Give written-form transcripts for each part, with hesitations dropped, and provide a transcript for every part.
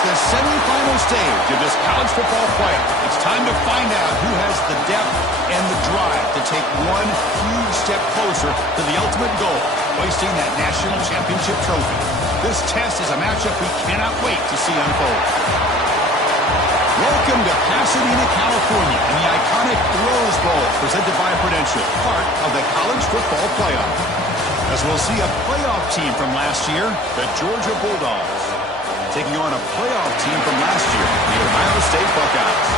the semifinal stage of this college football playoff. It's time to find out who has the depth and the drive to take one huge step closer to the ultimate goal, hoisting that national championship trophy. This test is a matchup we cannot wait to see unfold. Welcome to Pasadena, California, in the iconic Rose Bowl, presented by Prudential, part of the college football playoff. As we'll see a playoff team from last year, the Georgia Bulldogs, taking on a playoff team from last year, the Ohio State Buckeyes.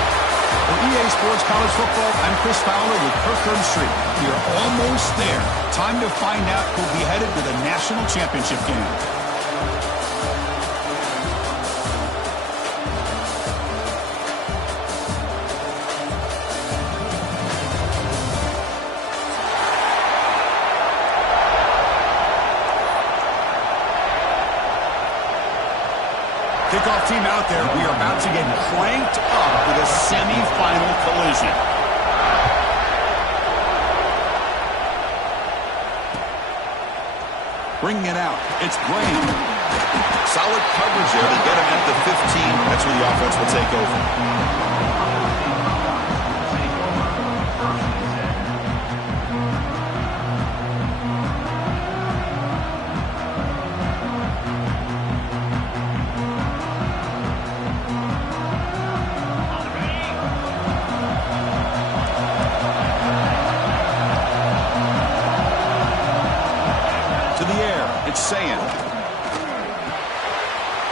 For EA Sports College Football, I'm Chris Fowler with Kirk Herbstreit. We are almost there. Time to find out who'll be headed to the national championship game. Kickoff team out there. We are about to get cranked up with a semifinal collision. Bringing it out. It's Graham. Solid coverage there to get him at the 15. That's where the offense will take over.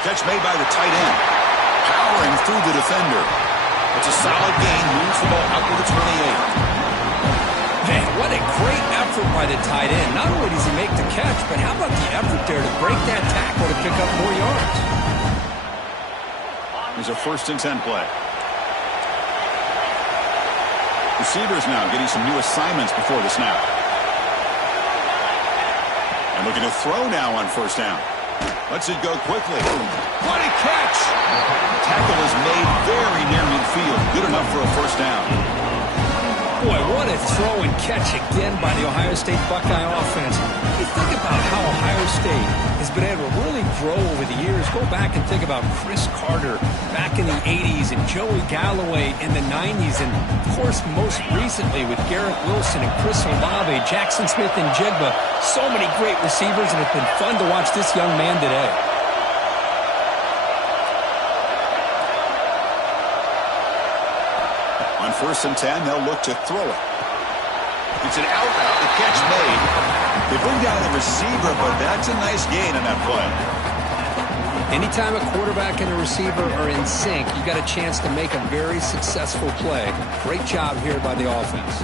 Catch made by the tight end. Powering through the defender. It's a solid gain. Moves the ball out to the 28. Man, what a great effort by the tight end. Not only does he make the catch, but how about the effort there to break that tackle to pick up more yards? Here's a 1st and 10 play. Receivers now getting some new assignments before the snap. And looking to throw now on 1st down. Lets it go quickly. What a catch! Tackle is made very near midfield. Good enough for a 1st down. Boy, what a throw and catch again by the Ohio State Buckeye offense. You think about how Ohio State has been able to really grow over the years. Go back and think about Chris Carter back in the 80s and Joey Galloway in the 90s. And, of course, most recently with Garrett Wilson and Chris Olave, Jackson Smith and Jigba. So many great receivers, and it's been fun to watch this young man today. On 1st and 10, they'll look to throw it. It's an out route, the catch made. They bring down the receiver, but that's a nice gain on that play. Anytime a quarterback and a receiver are in sync, you got a chance to make a very successful play. Great job here by the offense.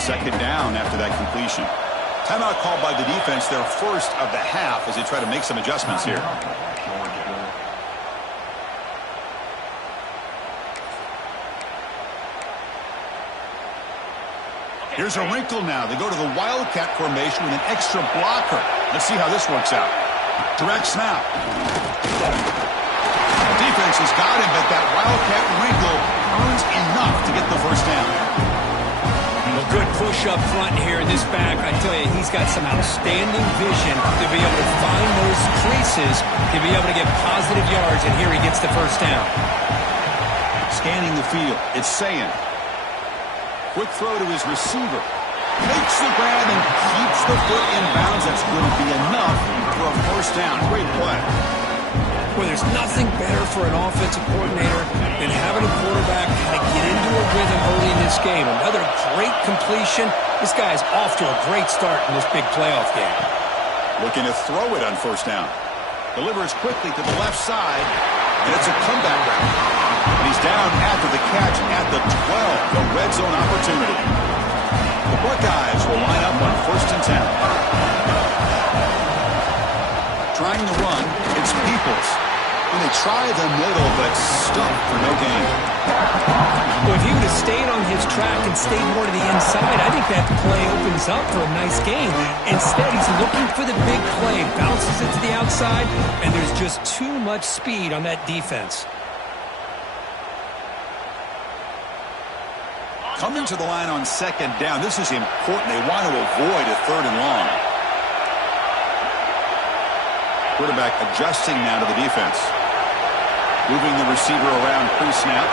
2nd down after that completion. Timeout called by the defense, their 1st of the half as they try to make some adjustments here. Here's a wrinkle now. They go to the Wildcat formation with an extra blocker. Let's see how this works out. Direct snap. Defense has got him, but that Wildcat wrinkle earns enough to get the 1st down. A good push up front here in this back. I tell you, he's got some outstanding vision to be able to find those creases, to be able to get positive yards, and here he gets the 1st down. Scanning the field. It's Sayin. Quick throw to his receiver. Makes the grab and keeps the foot in bounds. That's going to be enough for a 1st down. Great play. Well, there's nothing better for an offensive coordinator than having a quarterback kind of get into a rhythm early in this game. Another great completion. This guy's off to a great start in this big playoff game. Looking to throw it on 1st down. Delivers quickly to the left side, and it's a comeback route. And he's down after the catch at the 12, the red zone opportunity. The Buckeyes will line up on 1st and 10. Trying to run, it's Peoples. And they try the middle, but stuck for no gain. Well, if he would have stayed on his track and stayed more to the inside, I think that play opens up for a nice gain. Instead, he's looking for the big play, bounces it to the outside, and there's just too much speed on that defense. Coming to the line on 2nd down. This is important. They want to avoid a 3rd and long. Quarterback adjusting now to the defense. Moving the receiver around pre-snap.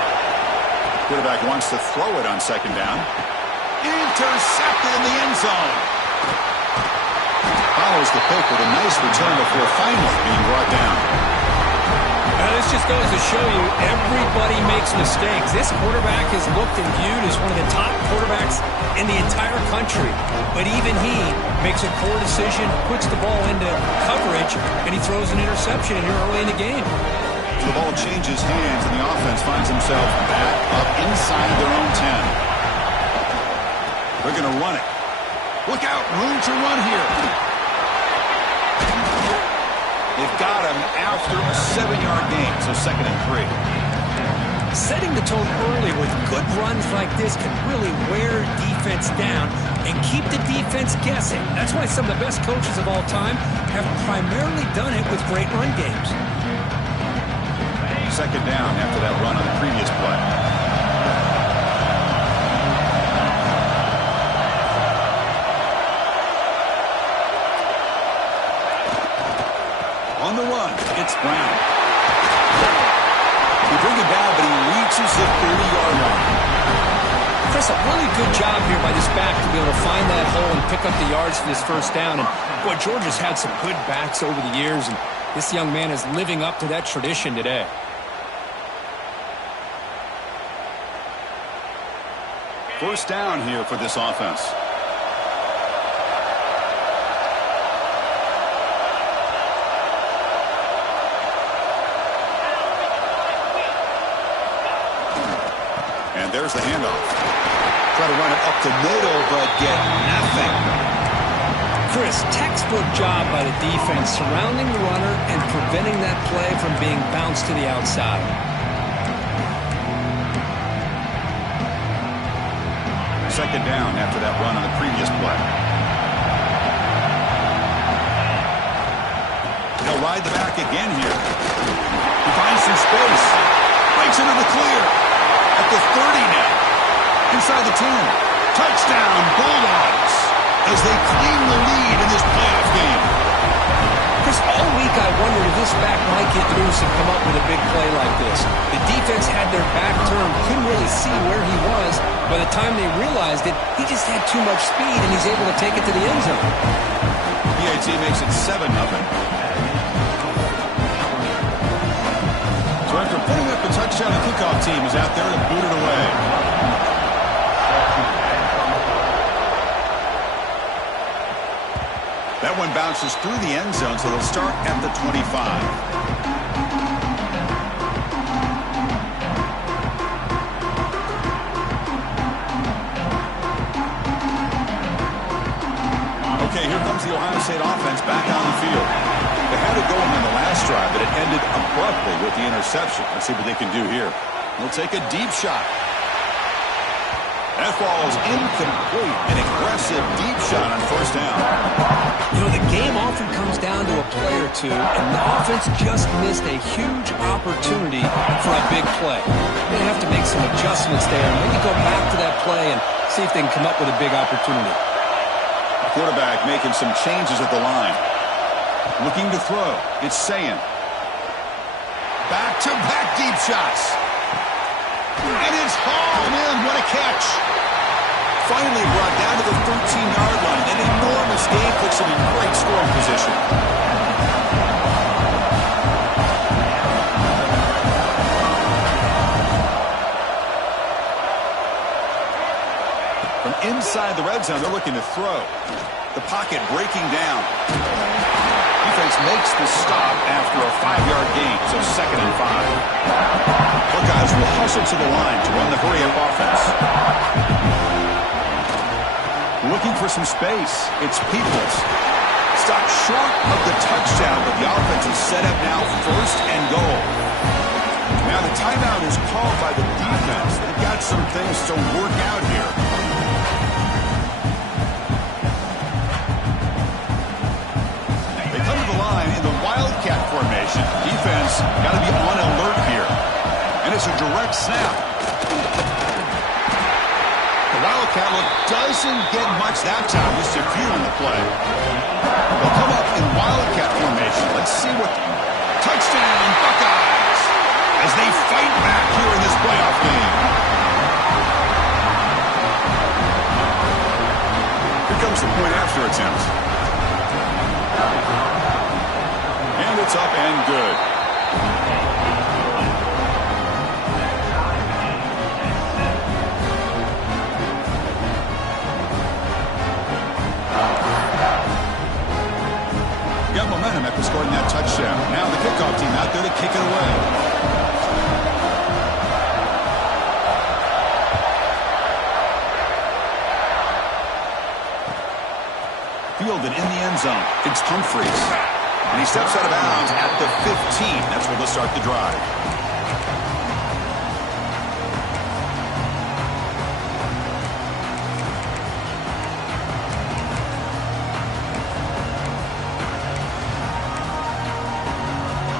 Quarterback wants to throw it on second down. Intercepted in the end zone. Follows the pick with a nice return before finally being brought down. This just goes to show you everybody makes mistakes. This quarterback is looked and viewed as one of the top quarterbacks in the entire country. But even he makes a poor decision, puts the ball into coverage, and he throws an interception here early in the game. The ball changes hands, and the offense finds themselves back up inside their own 10. They're going to run it. Look out, room to run here. They've got him after a 7-yard gain, so 2nd and 3. Setting the tone early with good runs like this can really wear defense down and keep the defense guessing. That's why some of the best coaches of all time have primarily done it with great run games. 2nd down after that run on the previous play. On the run, it's Brown. He brings it down, but he reaches the 30-yard line. Chris, a really good job here by this back to be able to find that hole and pick up the yards for this first down. And boy, Georgia's had some good backs over the years, and this young man is living up to that tradition today. First down here for this offense. And there's the handoff. Try to run it up the middle, but get nothing. Chris, textbook job by the defense surrounding the runner and preventing that play from being bounced to the outside. Second down after that run on the previous play. They'll ride the back again here. He finds some space. Breaks into the clear. At the 30 now. Inside the 10. Touchdown, Bulldogs, as they claim the lead in this playoff game. Chris, all week I wondered if this back might get loose and come up with a big play like this. The defense had their back turned, couldn't really see where he was. By the time they realized it, he just had too much speed, and he's able to take it to the end zone. PAT makes it 7-0. So after putting up a touchdown, the kickoff team is out there to boot it away. That one bounces through the end zone, so they'll start at the 25. Okay, here comes the Ohio State offense back on the field. They had it going on the last drive, but it ended abruptly with the interception. Let's see what they can do here. They'll take a deep shot. That ball is incomplete. An aggressive deep shot on first down. You know, the game often comes down to a play or two, and the offense just missed a huge opportunity for a big play. They have to make some adjustments there, and maybe go back to that play and see if they can come up with a big opportunity. The quarterback making some changes at the line. Looking to throw. It's Sayin. Back-to-back deep shots. And it's hauled in. What a catch. Finally brought down to the 13-yard line. An enormous gain puts him in great scoring position. From inside the red zone, they're looking to throw. The pocket breaking down. Defense makes the stop after a 5-yard gain, so 2nd and 5. Buckeyes will hustle to the line to run the hurry-up offense. Looking for some space. It's Peoples. Stopped short of the touchdown, but the offense is set up now 1st and goal. Now the timeout is called by the defense. They've got some things to work out here. They come to the line in the Wildcat formation. Defense got to be on alert here. And it's a direct snap. The Wildcat look doesn't get much that time. Just a few on the play. They'll come up in Wildcat formation. Let's see what... Touchdown, Buckeyes! As they fight back here in this playoff game. Here comes the point after attempt. And it's up and good. Got momentum after scoring that touchdown. Now the kickoff team out there to kick it away. Fielded in the end zone. It's Humphreys. And he steps out of bounds at the 15. That's where they'll start the drive.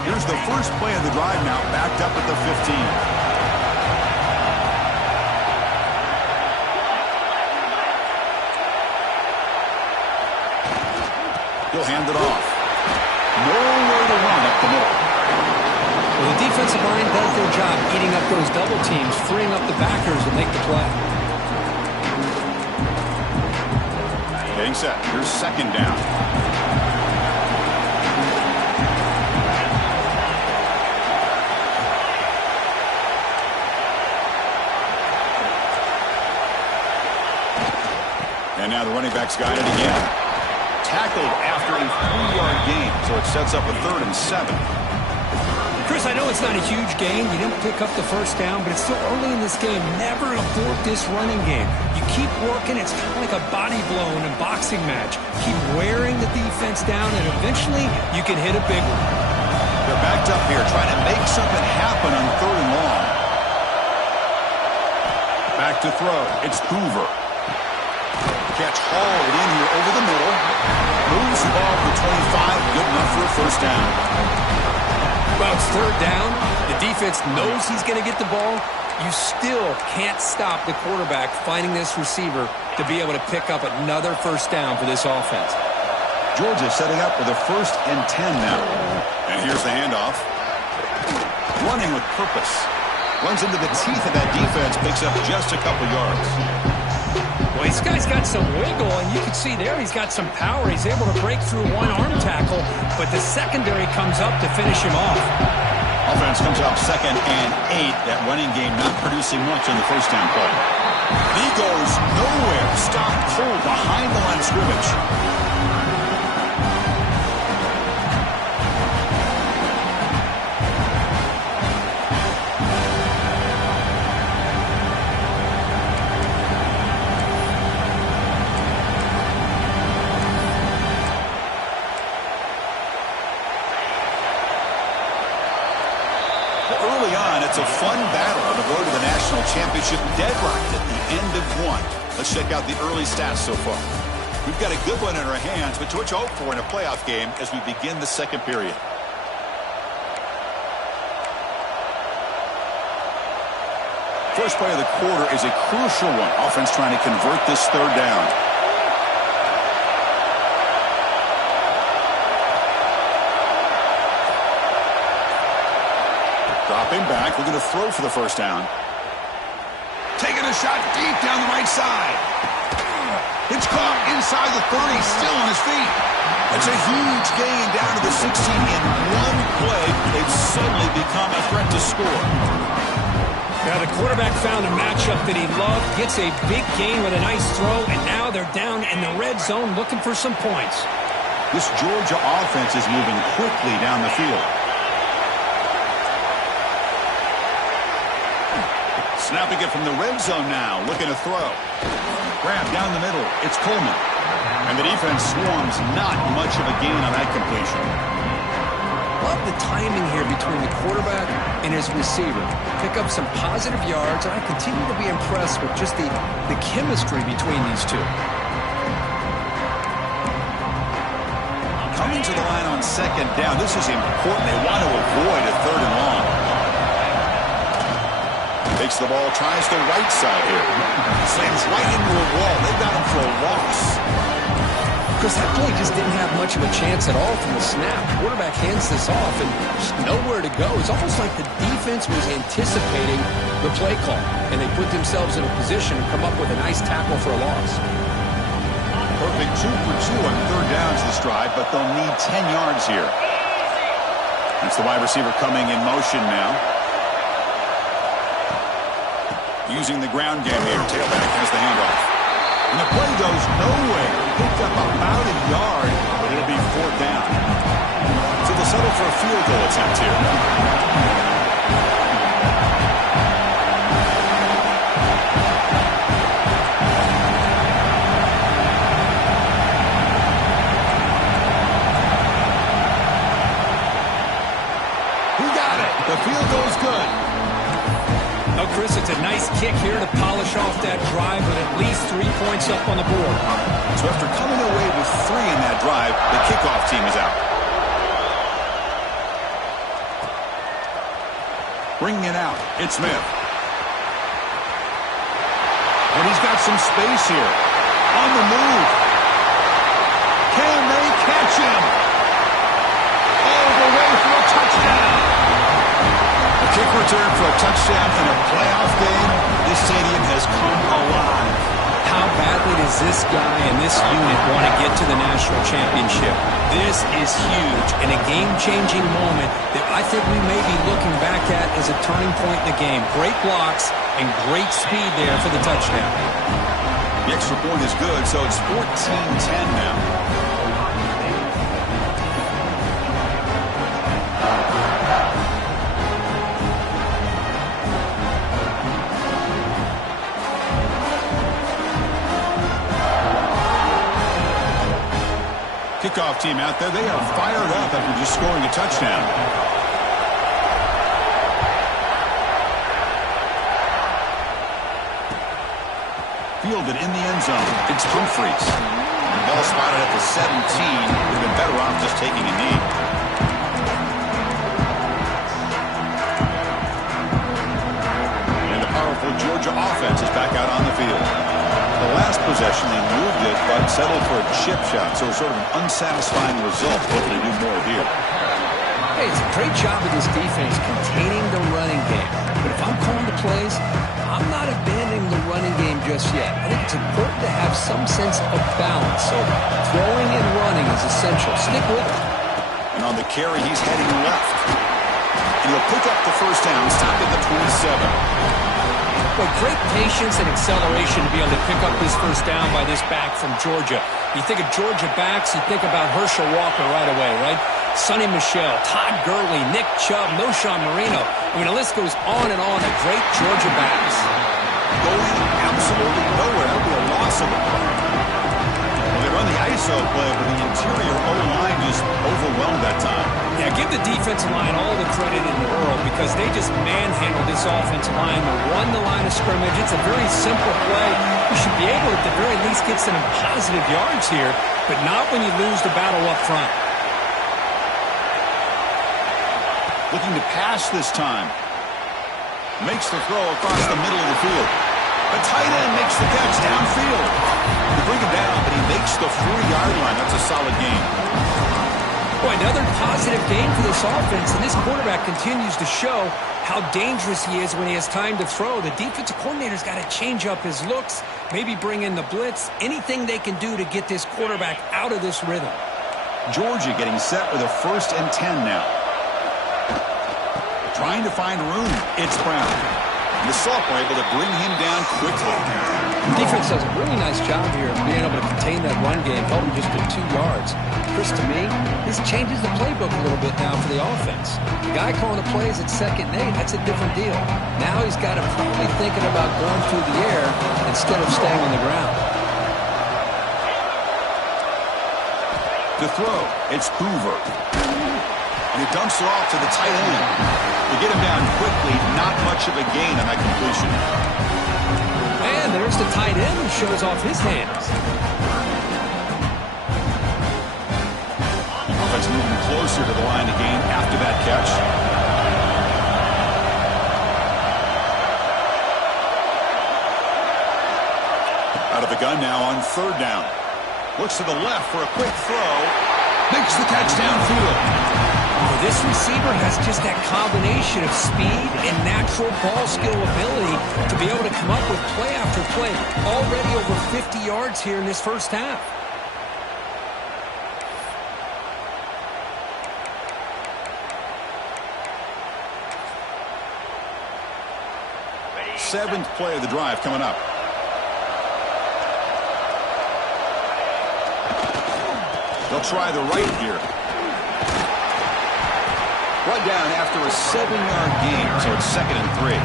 Here's the first play of the drive now, backed up at the 15. He'll hand it off. Nowhere to run up the middle. Well, the defensive line does their job eating up those double teams, freeing up the backers to make the play. Getting set. Here's second down. And now the running back's got it again. Tackled after a 3-yard gain, so it sets up a 3rd and 7. Chris, I know it's not a huge gain. You didn't pick up the first down, but it's still early in this game. Never abort this running game. You keep working. It's kind of like a body blow in a boxing match. Keep wearing the defense down, and eventually you can hit a big one. They're backed up here, trying to make something happen on 3rd and long. Back to throw. It's Hoover. Catch hauled in here over the middle. Moves the ball to 25. Good enough for a first down. Well, it's 3rd down. The defense knows he's going to get the ball. You still can't stop the quarterback finding this receiver to be able to pick up another first down for this offense. Georgia setting up with a 1st and 10 now. And here's the handoff. Running with purpose. Runs into the teeth of that defense. Picks up just a couple yards. Well, this guy's got some wiggle, and you can see there he's got some power. He's able to break through one arm tackle, but the secondary comes up to finish him off. Offense comes up 2nd and 8. That running game not producing much on the first down play. He goes nowhere. Stop cold behind the line of scrimmage. Early on, it's a fun battle on the road to the national championship, deadlocked at the end of one. Let's check out the early stats so far. We've got a good one in our hands, but to what you hope for in a playoff game as we begin the second period. First play of the quarter is a crucial one. Offense trying to convert this 3rd down. Dropping back, looking to throw for the first down. Taking a shot deep down the right side. It's caught inside the 30, still on his feet. That's a huge gain down to the 16 in one play. They've suddenly become a threat to score. Now the quarterback found a matchup that he loved, gets a big gain with a nice throw, and now they're down in the red zone looking for some points. This Georgia offense is moving quickly down the field. Snapping it from the red zone now, looking to throw. Grab down the middle, it's Coleman. And the defense swarms, not much of a gain on that completion. Love the timing here between the quarterback and his receiver. Pick up some positive yards, and I continue to be impressed with just the chemistry between these two. Coming to the line on 2nd down, this is important. They want to avoid a 3rd and long. Takes the ball, tries the right side here. Slams right into a wall. They've got him for a loss. Chris, that play just didn't have much of a chance at all from the snap. Quarterback hands this off and just nowhere to go. It's almost like the defense was anticipating the play call, and they put themselves in a position to come up with a nice tackle for a loss. Perfect 2 for 2 on third downs this drive, but they'll need 10 yards here. That's the wide receiver coming in motion now. Using the ground game here. Tailback has the handoff. And the play goes nowhere. Picked up about a yard, but it'll be fourth down. So they'll settle for a field goal attempt here. The field goal is good. Oh, Chris, it's a nice kick here to polish off that drive with at least 3 points up on the board. So after coming away with 3 in that drive, the kickoff team is out. Bringing it out, it's Smith. And he's got some space here. On the move. Can they catch him? All the way for a touchdown. Kick return for a touchdown in a playoff game. This stadium has come alive. How badly does this guy and this unit want to get to the national championship? This is huge and a game-changing moment that I think we may be looking back at as a turning point in the game. Great blocks and great speed there for the touchdown. The extra point is good, so it's 14-10 now. Kickoff team out there. They are fired up after just scoring a touchdown. Fielded in the end zone. It's Humphreys. The ball spotted at the 17. Would have been better off just taking a knee. And the powerful Georgia offense is back out on the field. The last possession, they moved it, but settled for a chip shot. So sort of an unsatisfying result. Hoping to do more here. Hey, it's a great job of this defense containing the running game. But if I'm calling the plays, I'm not abandoning the running game just yet. I think it's important to have some sense of balance. So throwing and running is essential. Stick with it. And on the carry, he's heading left. And he'll pick up the first down. Stopped at the 27. Well, great patience and acceleration to be able to pick up this first down by this back from Georgia. You think of Georgia backs, you think about Herschel Walker right away, right? Sonny Michel, Todd Gurley, Nick Chubb, Knowshon Moreno. I mean, the list goes on and on of great Georgia backs. Going absolutely nowhere. That would be a loss of the play. Well, they run the ISO play, but the interior O-line just overwhelmed that time. Yeah, give the defensive line all the credit in the world because they just manhandled this offensive line. They won the line of scrimmage. It's a very simple play. You should be able to, at the very least, get some positive yards here, but not when you lose the battle up front. Looking to pass this time. Makes the throw across the middle of the field. A tight end makes the catch downfield. They bring him down, but he makes the 4-yard line. That's a solid game. Boy, another positive game for this offense, and this quarterback continues to show how dangerous he is when he has time to throw. The defensive coordinator's got to change up his looks, maybe bring in the blitz, anything they can do to get this quarterback out of this rhythm. Georgia getting set with a 1st and 10 now. Trying to find room. It's Brown. And the sophomore able to bring him down quickly. The defense does a really nice job here of being able to contain that run game, held him just to 2 yards. Chris, to me, this changes the playbook a little bit now for the offense. The guy calling the plays at 2nd and 8, that's a different deal. Now he's got to probably thinking about going through the air instead of staying on the ground. To throw, it's Hoover. And he dumps it off to the tight end. They get him down quickly, not much of a gain on that completion. And there's the tight end who shows off his hands. Offense moving closer to the line of gain after that catch. Out of the gun now on 3rd down. Looks to the left for a quick throw. Makes the catch downfield. Well, this receiver has just that combination of speed and natural ball skill ability to be able to come up with play after play. Already over 50 yards here in this first half. Seventh play of the drive coming up. They'll try the right here. Run down after a 7-yard gain, so it's 2nd and 3.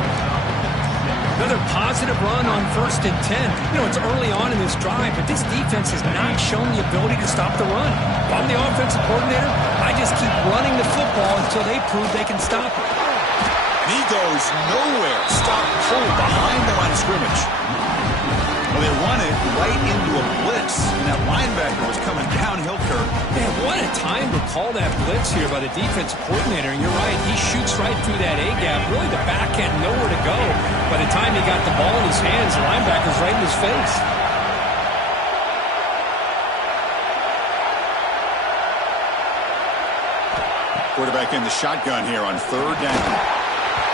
Another positive run on 1st and 10. You know, it's early on in this drive, but this defense has not shown the ability to stop the run. If I'm the offensive coordinator, I just keep running the football until they prove they can stop it. He goes nowhere. Stop cold behind the line of scrimmage. Well, they run it right into a blitz, and that linebacker was coming downhill curve. Man, what a time to call that blitz here by the defensive coordinator. And you're right, he shoots right through that A-gap. Really, the back end nowhere to go. By the time he got the ball in his hands, the linebacker's right in his face. Quarterback in the shotgun here on 3rd down.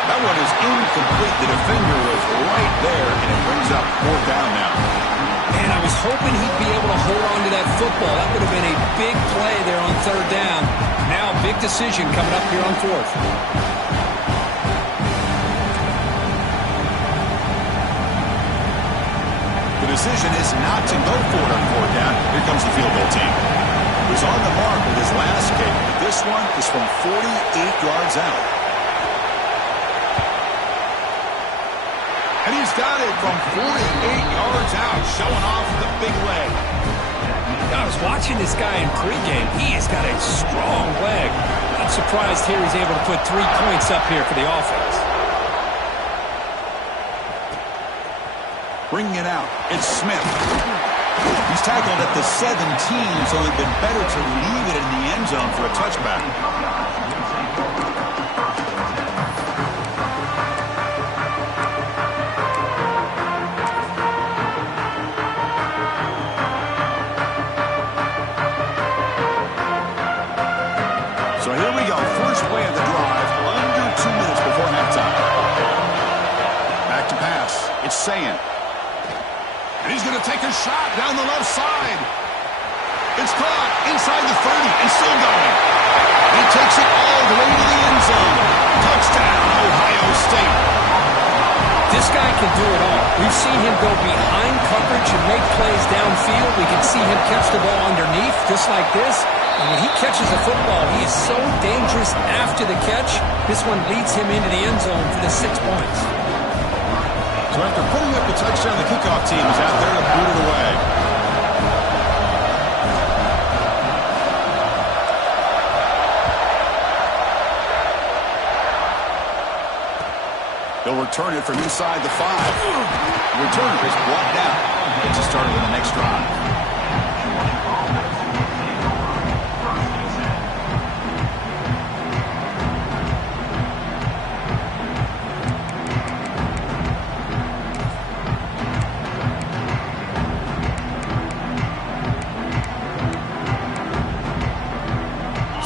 That one is incomplete. The defender was right there, and it brings up 4th down now. And I was hoping he'd be able to hold on to that football. That would have been a big play there on 3rd down. Now a big decision coming up here on 4th. The decision is not to go for it on 4th down. Here comes the field goal team. He's on the mark with his last kick. This one is from 48 yards out. And he's got it from 48 yards out, showing off the big leg. I was watching this guy in pregame. He has got a strong leg. I'm surprised here he's able to put 3 points up here for the offense. Bringing it out, it's Smith. He's tackled at the 17, so it would have been better to leave it in the end zone for a touchback. So here we go, first play of the drive, under 2 minutes before halftime. Back to pass, it's Sayin. And he's going to take a shot down the left side. It's caught inside the 30 and still going. He takes it all the way to the end zone. Touchdown, Ohio State. This guy can do it all. We've seen him go behind coverage and make plays downfield. We can see him catch the ball underneath just like this. And when he catches the football, he is so dangerous after the catch. This one leads him into the end zone for the 6 points. So after putting up the touchdown, the kickoff team is out there to boot it away. They'll return it from inside the 5. The returner is brought down. Gets us started with the next drive.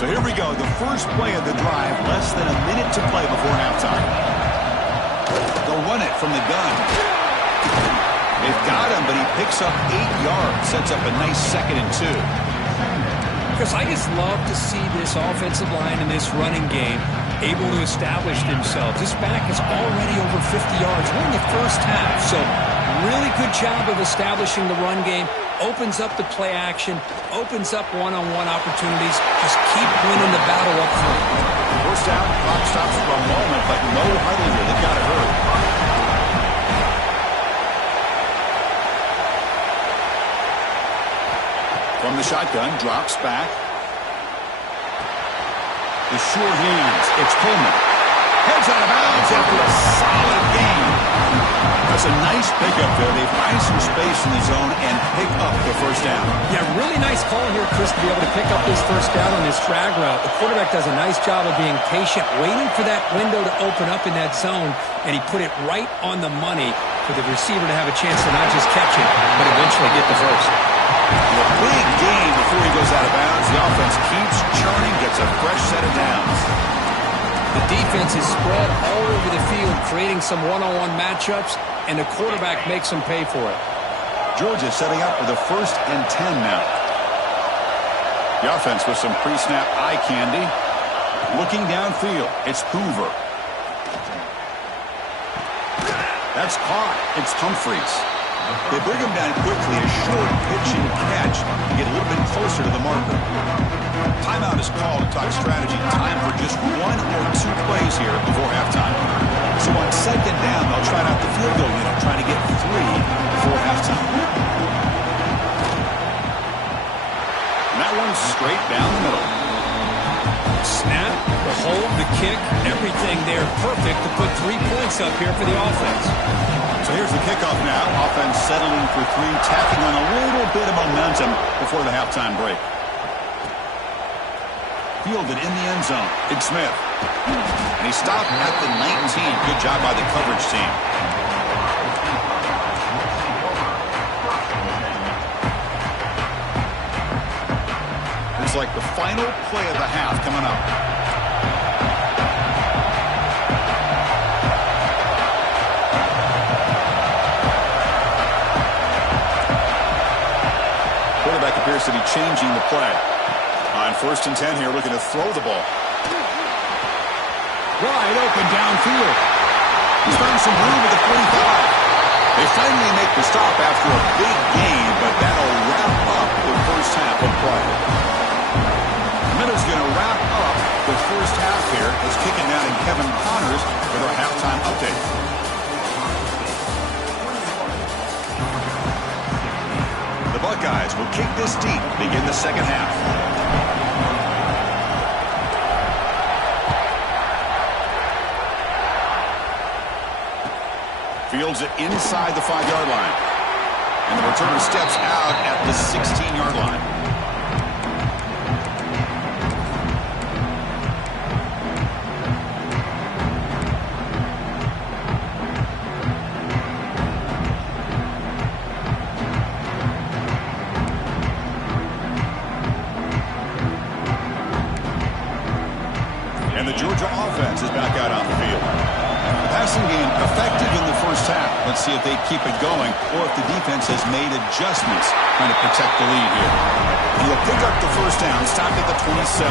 So here we go, the first play of the drive, less than a minute to play before halftime. They'll run it from the gun. They've got him, but he picks up 8 yards, sets up a nice 2nd and 2. Because I just love to see this offensive line and this running game able to establish themselves. This back is already over 50 yards. We're in the first half, so really good job of establishing the run game. Opens up the play action, opens up one-on-one opportunities. Just keep winning the battle up front. First down, clock stops for a moment, but no huddle here. They've got to hurry. From the shotgun, drops back. The sure hands, it's Pullman. Heads out of bounds after a solid game. That's a nice pickup there. They find some space in the zone and pick up the first down. Yeah, really nice call here, Chris, to be able to pick up this first down on this drag route. The quarterback does a nice job of being patient, waiting for that window to open up in that zone, and he put it right on the money for the receiver to have a chance to not just catch it, but eventually get the first. A big gain before he goes out of bounds. The offense keeps churning, gets a fresh set of downs. The defense is spread all over the field, creating some one-on-one matchups, and the quarterback makes them pay for it. Georgia setting up for the 1st and 10 now. The offense with some pre-snap eye candy. Looking downfield, it's Hoover. That's caught. It's Humphreys. They bring him down quickly, a short pitch and catch to get a little bit closer to the marker. Timeout is called to talk strategy. Time for just 1 or 2 plays here before halftime. So on 2nd down, they'll try out the field goal unit, trying to get 3 before halftime. And that one's straight down the middle. Snap, the hold, the kick, everything there perfect to put 3 points up here for the offense. So here's the kickoff now. Offense settling for 3, tacking on a little bit of momentum before the halftime break. Fielded in the end zone. It's Smith. And he stopped at the 19. Good job by the coverage team. It's like the final play of the half coming up. Quarterback appears to be changing the play. On 1st and 10 here, looking to throw the ball. Wide open downfield. He's found some room at the 45. They finally make the stop after a big gain, but that'll wrap up the first half of play. Minutes going to wrap up the first half here. Let's kick it down to Kevin Connors with our halftime update. The Buckeyes will kick this deep, begin the second half. Fields it inside the 5-yard line. And the returner steps out at the 16-yard line. And the Georgia offense is back out on the field. The passing game effective in the first half. Let's see if they keep it going or if the defense has made adjustments trying to protect the lead here. And he'll pick up the first down, stopped at the 27.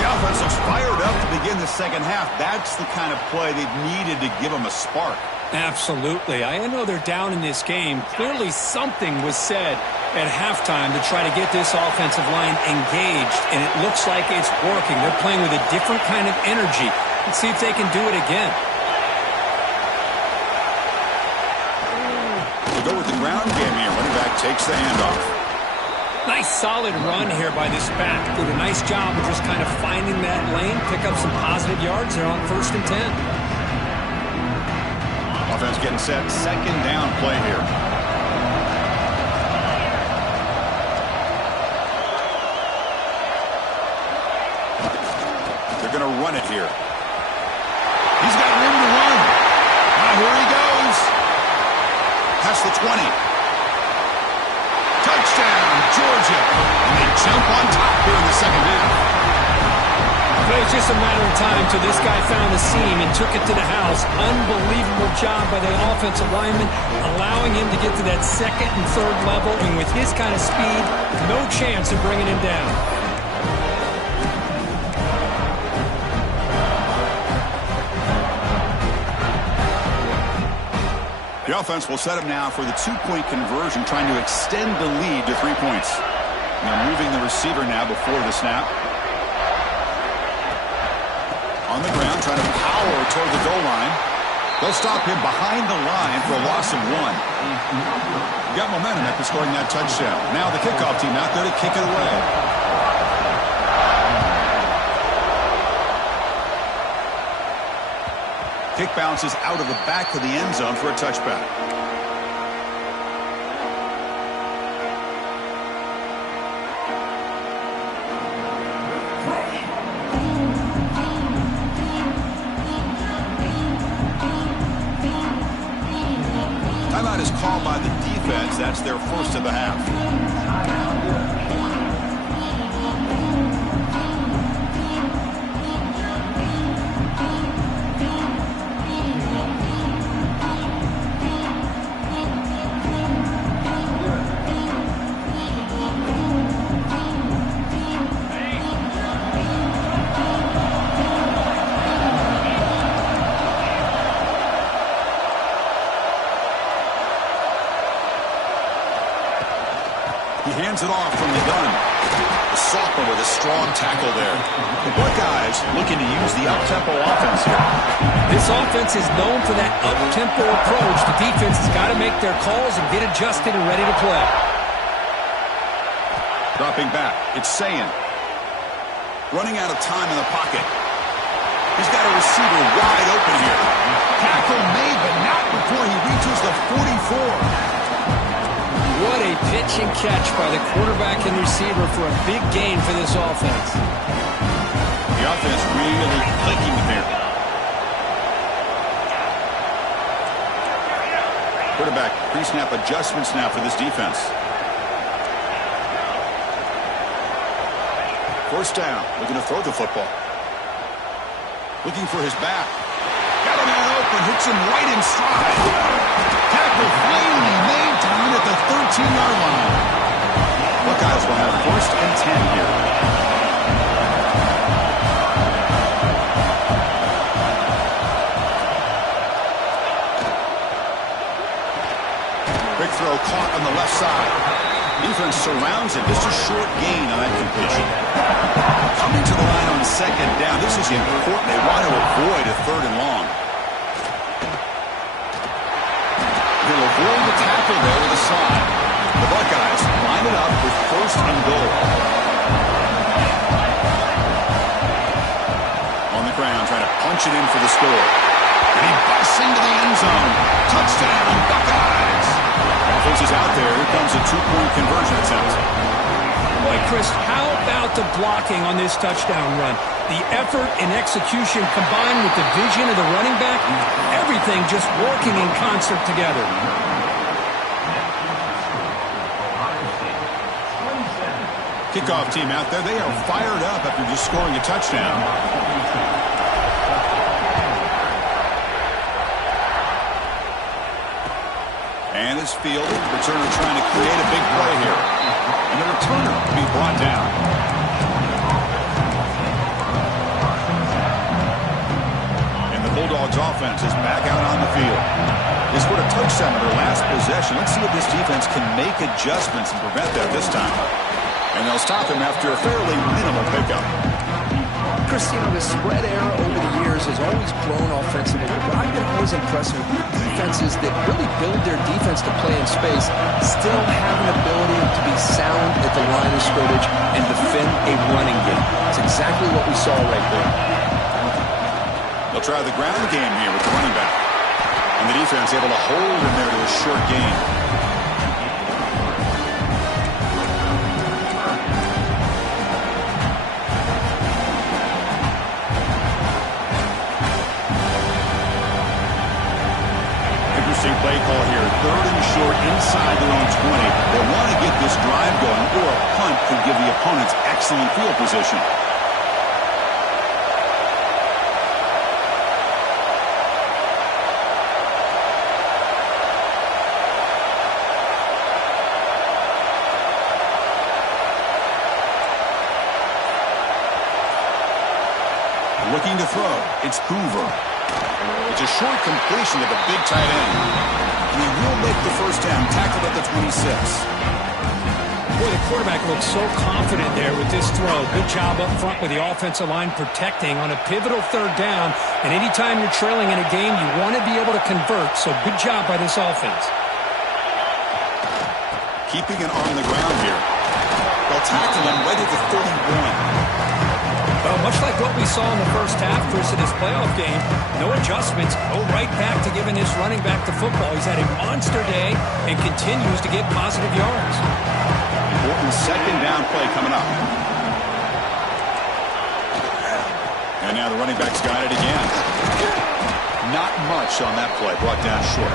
The offense looks fired up to begin the second half. That's the kind of play they've needed to give them a spark. Absolutely. I know they're down in this game. Clearly something was said at halftime to try to get this offensive line engaged, and it looks like it's working. They're playing with a different kind of energy. Let's see if they can do it again. We'll go with the ground game here. Running back takes the handoff. Nice solid run here by this back. Did a nice job of just kind of finding that lane, pick up some positive yards there on 1st and 10. Offense getting set. 2nd down play here. They're going to run it here. He's got room to run. Now here he goes. Past the 20. Touchdown, Georgia. And they jump on top here in the second half. But it's just a matter of time till this guy found the seam and took it to the house. Unbelievable job by the offensive lineman, allowing him to get to that 2nd and 3rd level. And with his kind of speed, no chance of bringing him down. The offense will set up now for the 2-point conversion, trying to extend the lead to 3 points. Now moving the receiver now before the snap. On the ground, trying to power toward the goal line. They'll stop him behind the line for a loss of 1. Got momentum after scoring that touchdown. Now the kickoff team out there to kick it away. Kick bounces out of the back of the end zone for a touchback. Timeout is called by the defense. offense. That's their first of the half. He hands it off from the gun. The sophomore with a strong tackle there. The Buckeyes looking to use the up-tempo offense here. This offense is known for that up-tempo approach. The defense has got to make their calls and get adjusted and ready to play. Dropping back, it's Sayin. Running out of time in the pocket. He's got a receiver wide open here. Tackle made, but not before he reaches the 44. What a pitch and catch by the quarterback and receiver for a big gain for this offense. The offense really clicking there. Quarterback pre-snap adjustments now for this defense. First down, looking to throw the football. Looking for his back. Got a man open, hits him right in stride. Tackle plainly made down at the 13-yard line. Buckeyes will have first and 10 here. Quick throw caught on the left side. Defense surrounds it. Just a short gain on that completion. Coming to the line on second down. This is important. They want to avoid a third and long. They'll avoid the tackle there with a slide. The Buckeyes line it up with first and goal. On the ground, trying to punch it in for the score. And he busts into the end zone. Touchdown, Buckeyes. Offense is out there. Here comes a two-point conversion attempt. Boy, Chris, how about the blocking on this touchdown run? The effort and execution combined with the vision of the running back, everything just working in concert together. Kickoff team out there. They are fired up after just scoring a touchdown. And it's fielded. Returner trying to create a big play here. And the returner will be brought down. And the Bulldogs offense is back out on the field. They scored a touchdown in their last possession. Let's see if this defense can make adjustments and prevent that this time. And they'll stop him after a fairly minimal pickup. Chris, the spread era over the years has always grown offensively. But I've been always impressed with defenses that really build their defense to play in space, still have an ability to be sound at the line of scrimmage and defend a running game. It's exactly what we saw right there. They'll try the ground game here with the running back. And the defense able to hold him there to a short gain. Play call here, third and short inside their own 20. They want to get this drive going, or a punt could give the opponents excellent field position. Looking to throw, it's Hoover. It's a short completion to the big tight end. And he will make the first down, tackled at the 26. Boy, the quarterback looks so confident there with this throw. Good job up front with the offensive line protecting on a pivotal third down. And anytime you're trailing in a game, you want to be able to convert. So good job by this offense. Keeping it on the ground here. They'll tackle him right at the 31. Well, much like what we saw in the first half, Chris, of this playoff game, no adjustments, go right back to giving this running back the football. He's had a monster day and continues to get positive yards. Important second down play coming up. And now the running back's got it again. Not much on that play, brought down short.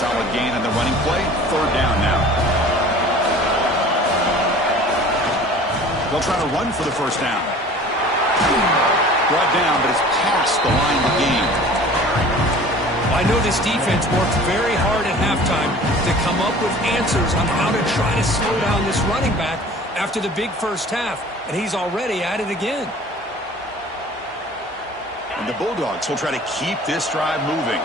Solid gain on the running play. Third down now. They'll try to run for the first down. Brought down, but it's past the line of the game. I know this defense worked very hard at halftime to come up with answers on how to try to slow down this running back after the big first half, and he's already at it again. And the Bulldogs will try to keep this drive moving.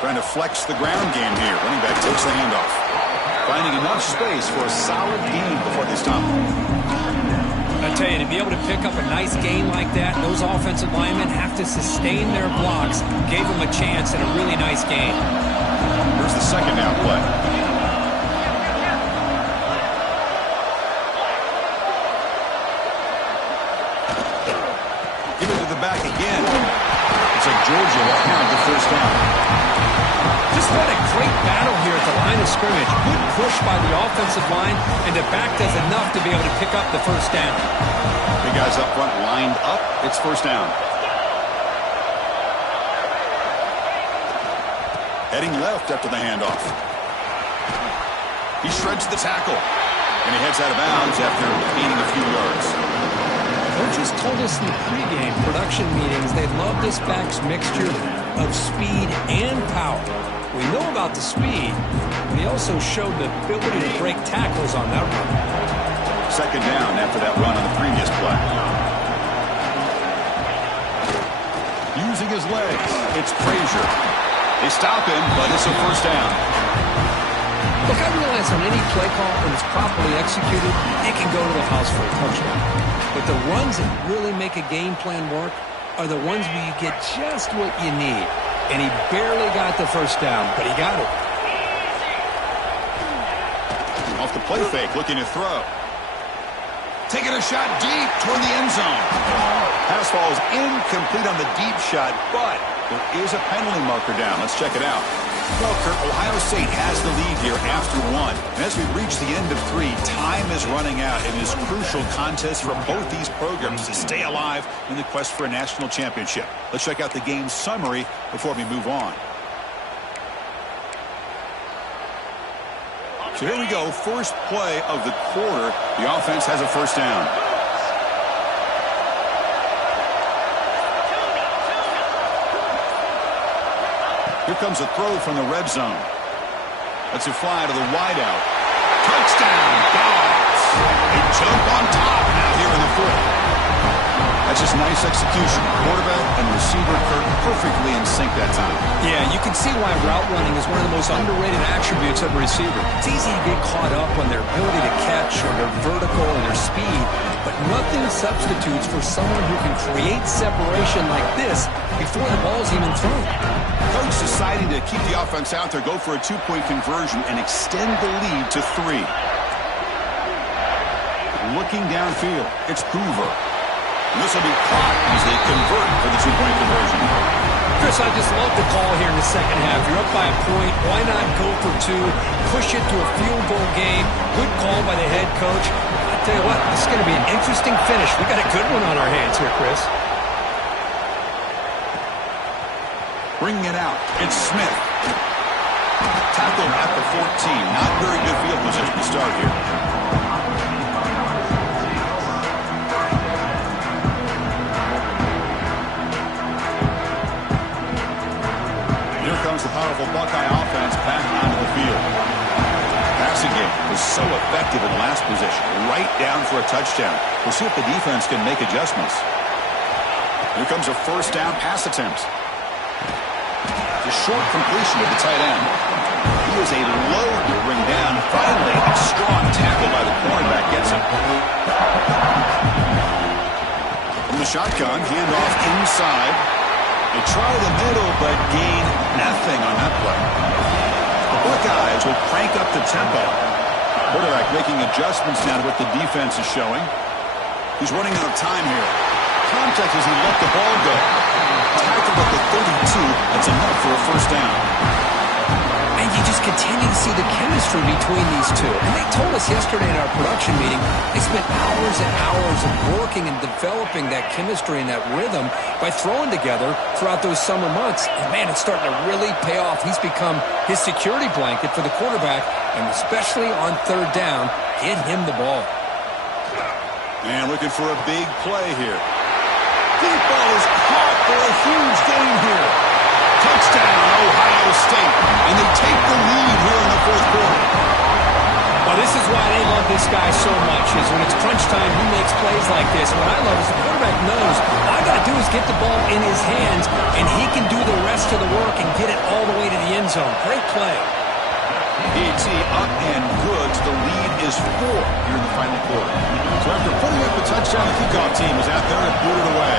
Trying to flex the ground game here. Running back takes the handoff. Finding enough space for a solid gain before they stop. I tell you, to be able to pick up a nice gain like that, those offensive linemen have to sustain their blocks. Gave them a chance and a really nice gain. Here's the second down play. Give it to the back again. It's like Georgia will have the first down. Just what a great battle here at the line of scrimmage. Good push by the offensive line, and the back does enough to be able to pick up the first down. Big guys up front lined up. It's first down. Heading left after the handoff. He shreds the tackle. And he heads out of bounds after gaining a few yards. Coaches told us in the pregame production meetings they love this back's mixture of speed and power. We know about the speed, but he also showed the ability to break tackles on that run. Second down after that run on the previous play. Using his legs, it's Frazier. They stop him, but it's a first down. Look, I realize on any play call, when it's properly executed, it can go to the house for a touchdown. But the runs that really make a game plan work are the ones where you get just what you need. And he barely got the first down, but he got it. Off the play fake, looking to throw. Taking a shot deep toward the end zone. Pass falls incomplete on the deep shot, but there is a penalty marker down. Let's check it out. Well, Kurt, Ohio State has the lead here after one. And as we reach the end of three, time is running out in this crucial contest for both these programs to stay alive in the quest for a national championship. Let's check out the game summary before we move on. So here we go. First play of the quarter. The offense has a first down. Here comes a throw from the red zone. That's a fly to the wideout. Touchdown, Dogs. They jump on top now here in the fourth. That's just nice execution. Quarterback and receiver Kirk perfectly in sync that time. Yeah, you can see why route running is one of the most underrated attributes of a receiver. It's easy to get caught up on their ability to catch or their vertical or their speed, but nothing substitutes for someone who can create separation like this before the ball's even thrown. Coach deciding to keep the offense out there, go for a two-point conversion, and extend the lead to 3. Looking downfield, it's Hoover. And this will be caught as they convert for the two-point conversion. Chris, I just love the call here in the second half. You're up by a point. Why not go for 2? Push it to a field goal game. Good call by the head coach. I tell you what, this is going to be an interesting finish. We got a good one on our hands here, Chris. Bringing it out, it's Smith. Tackled at the 14. Not very good field position to start here. Here comes the powerful Buckeye offense back onto the field. Passing game was so effective in last possession. Right down for a touchdown. We'll see if the defense can make adjustments. Here comes a first down pass attempt. A short completion to the tight end. He is a load to bring down. Finally, a strong tackle by the cornerback gets him. From the shotgun, handoff inside. They try the middle, but gain nothing on that play. The Buckeyes will crank up the tempo. Quarterback making adjustments now to what the defense is showing. He's running out of time here. Contact as he let the ball go. Tackled at the 32. That's enough for a first down. And you just continue to see the chemistry between these two. And they told us yesterday in our production meeting, they spent hours and hours of working and developing that chemistry and that rhythm by throwing together throughout those summer months. And man, it's starting to really pay off. He's become his security blanket for the quarterback, and especially on third down, get him the ball. And looking for a big play here. Deep ball is caught for a huge gain here. Touchdown, Ohio State. And they take the lead here in the fourth quarter. Well, this is why they love this guy so much, is when it's crunch time, he makes plays like this. What I love is the quarterback knows all I got to do is get the ball in his hands, and he can do the rest of the work and get it all the way to the end zone. Great play. PAT up and good. The lead is 4 here in the final quarter. So after putting up a touchdown, the kickoff team is out there and booted away.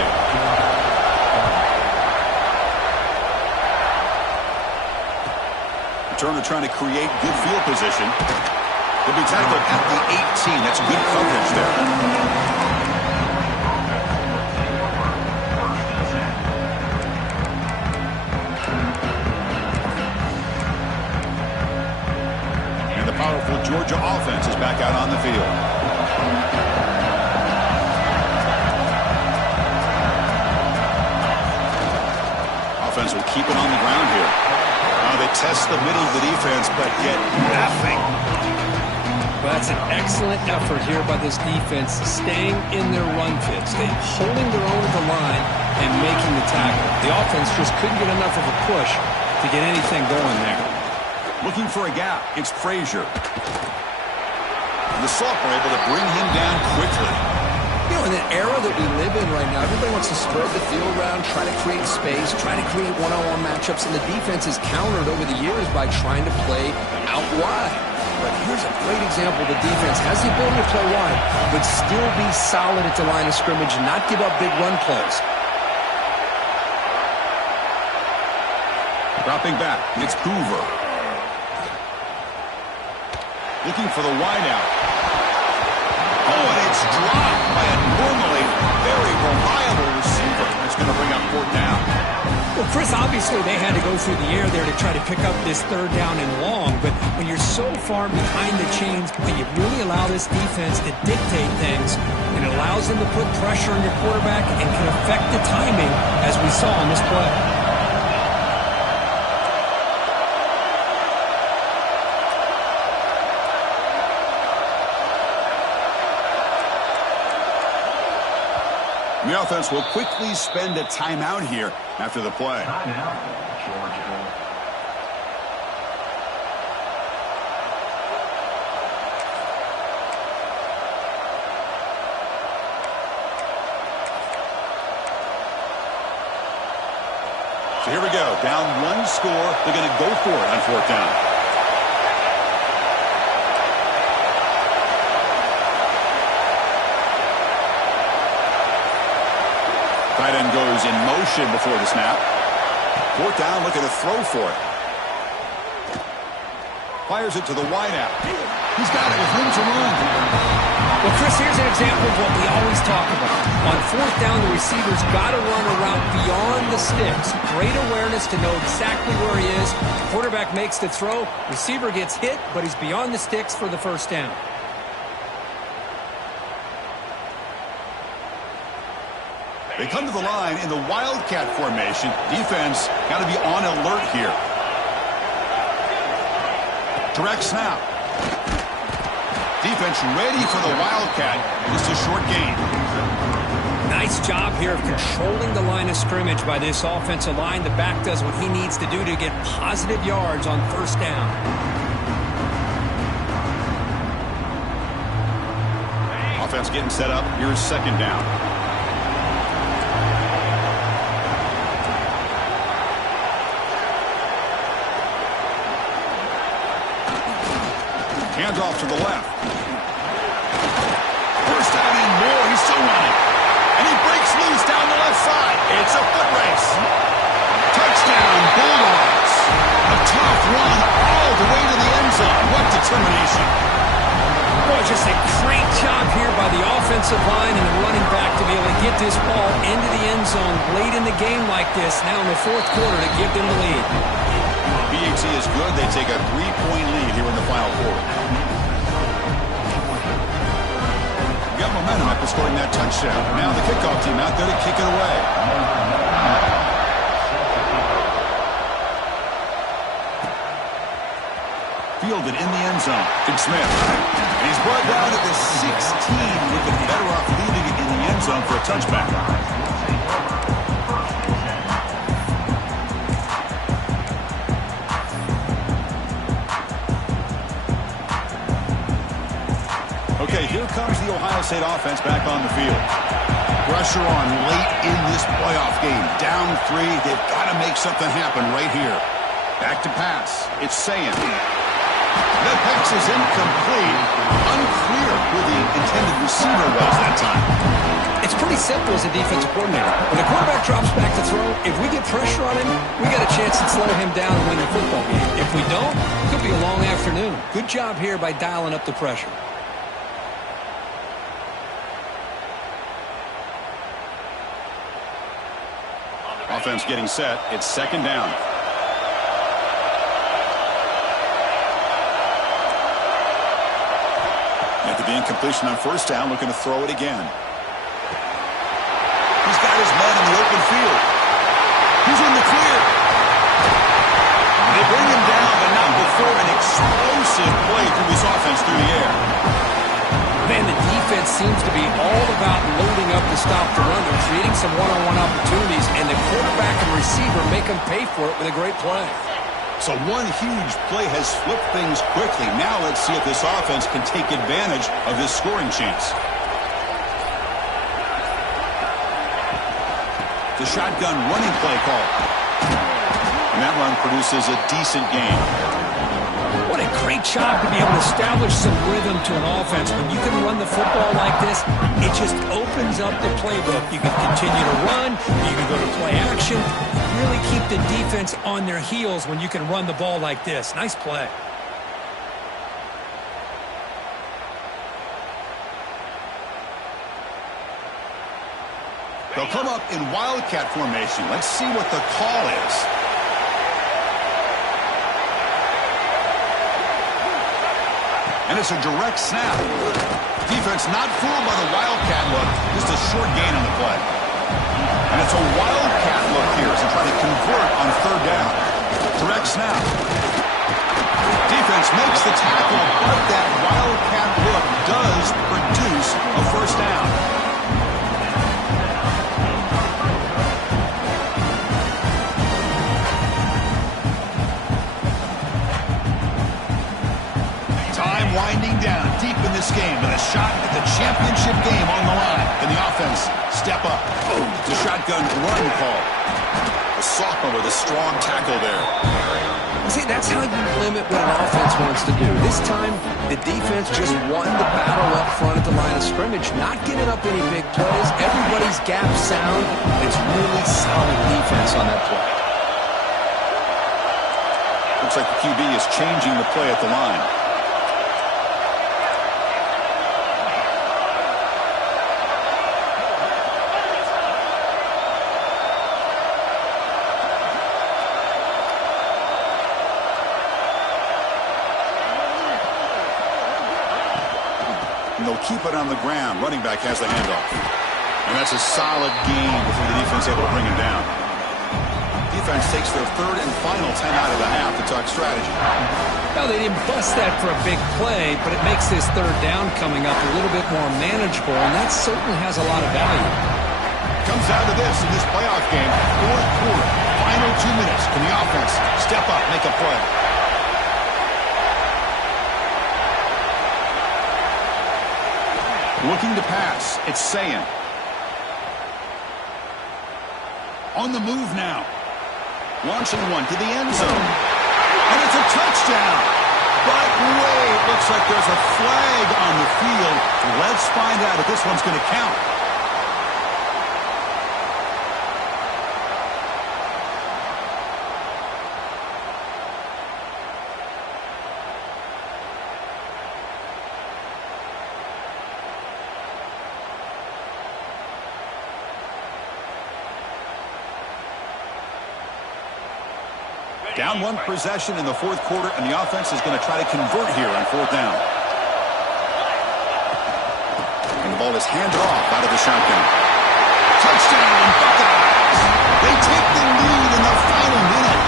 Turner trying to create good field position. He'll be tackled at the 18. That's good coverage there. Powerful Georgia offense is back out on the field. Offense will keep it on the ground here. They test the middle of the defense, but get nothing. Well, that's an excellent effort here by this defense, staying in their run fit, staying holding their own at the line and making the tackle. The offense just couldn't get enough of a push to get anything going there. Looking for a gap. It's Frazier. And the Sophomore able to bring him down quickly. You know, in the era that we live in right now, everybody wants to spread the field around, try to create space, try to create one-on-one matchups, and the defense is countered over the years by trying to play out wide. But here's a great example. The defense has the ability to play wide, but still be solid at the line of scrimmage and not give up big run plays. Dropping back, it's Hoover. Looking for the wideout. Oh, and it's dropped by a normally very reliable receiver. It's going to bring up fourth down. Well, Chris, obviously they had to go through the air there to try to pick up this third down and long, but when you're so far behind the chains, you really allow this defense to dictate things, and it allows them to put pressure on your quarterback and can affect the timing, as we saw on this play. The offense will quickly spend a timeout here after the play. So here we go. Down one score. They're going to go for it on fourth down. Tight end goes in motion before the snap. Fourth down, looking to throw for it. Fires it to the wideout. He's got it with room to run. Well, Chris, here's an example of what we always talk about. On fourth down, the receiver's got to run a route beyond the sticks. Great awareness to know exactly where he is. The quarterback makes the throw. Receiver gets hit, but he's beyond the sticks for the first down. They come to the line in the Wildcat formation. Defense got to be on alert here. Direct snap. Defense ready for the Wildcat. Just a short gain. Nice job here of controlling the line of scrimmage by this offensive line. The back does what he needs to do to get positive yards on first down. Offense getting set up. Here's second down. Hands off to the left. First down and more. He's still running. And he breaks loose down the left side. It's a foot race. Touchdown, Bulldogs. A tough run all the way to the end zone. What determination. Boy, just a great job here by the offensive line and the running back to be able to get this ball into the end zone late in the game like this, now in the fourth quarter, to give them the lead. PAT is good. They take a 3-point lead here in the final quarter. Got momentum after scoring that touchdown. Now the kickoff team out there to kick it away. Fielded in the end zone. Big Smith. And he's brought down at the 16, looking better off leaving it in the end zone for a touchback. Okay, here comes the Ohio State offense back on the field. Pressure on late in this playoff game. Down 3. They've got to make something happen right here. Back to pass. It's Sayin. That pass is incomplete. Unclear who the intended receiver was that time. It's pretty simple as a defensive coordinator. When the quarterback drops back to throw, if we get pressure on him, we got a chance to slow him down and win the football game. If we don't, it could be a long afternoon. Good job here by dialing up the pressure. Offense getting set. It's second down. After the incompletion on first down, looking to throw it again. He's got his man in the open field. He's in the clear. They bring him down, but not before an explosive play through this offense through the air. Man, the defense seems to be all about loading up to stop the run. They're creating some one-on-one opportunities, and the quarterback and receiver make them pay for it with a great play. So one huge play has flipped things quickly. Now let's see if this offense can take advantage of this scoring chance. The shotgun running play call. And that run produces a decent gain. What a great job to be able to establish some rhythm to an offense. When you can run the football like this, it just opens up the playbook. You can continue to run. You can go to play action. Really keep the defense on their heels when you can run the ball like this. Nice play. They'll come up in Wildcat formation. Let's see what the call is. And it's a direct snap. Defense not fooled by the Wildcat look. Just a short gain on the play. And it's a Wildcat look here as they try to convert on third down. Direct snap. Defense makes the tackle, but that Wildcat look does produce a first down. Winding down deep in this game with a shot at the championship game on the line. And the offense step up. The shotgun run call. A sophomore with a strong tackle there. See, that's how you limit what an offense wants to do. This time, the defense just won the battle up front at the line of scrimmage, not giving up any big plays. Everybody's gap sound. It's really solid defense on that play. Looks like the QB is changing the play at the line. They'll keep it on the ground. Running back has the handoff. And that's a solid gain before the defense able to bring him down. Defense takes their third and final 10 out of the half to talk strategy. Well, they didn't bust that for a big play, but it makes this third down coming up a little bit more manageable, and that certainly has a lot of value. Comes down to this in this playoff game. Fourth quarter. Final 2 minutes. Can the offense step up, make a play? Looking to pass. It's Sayin. On the move now. Launching one to the end zone. And it's a touchdown. But wait, looks like there's a flag on the field. Let's find out if this one's going to count. Down one possession in the fourth quarter, and the offense is going to try to convert here on fourth down. And the ball is handed off out of the shotgun. Touchdown, Buckeyes! They take the lead in the final minute.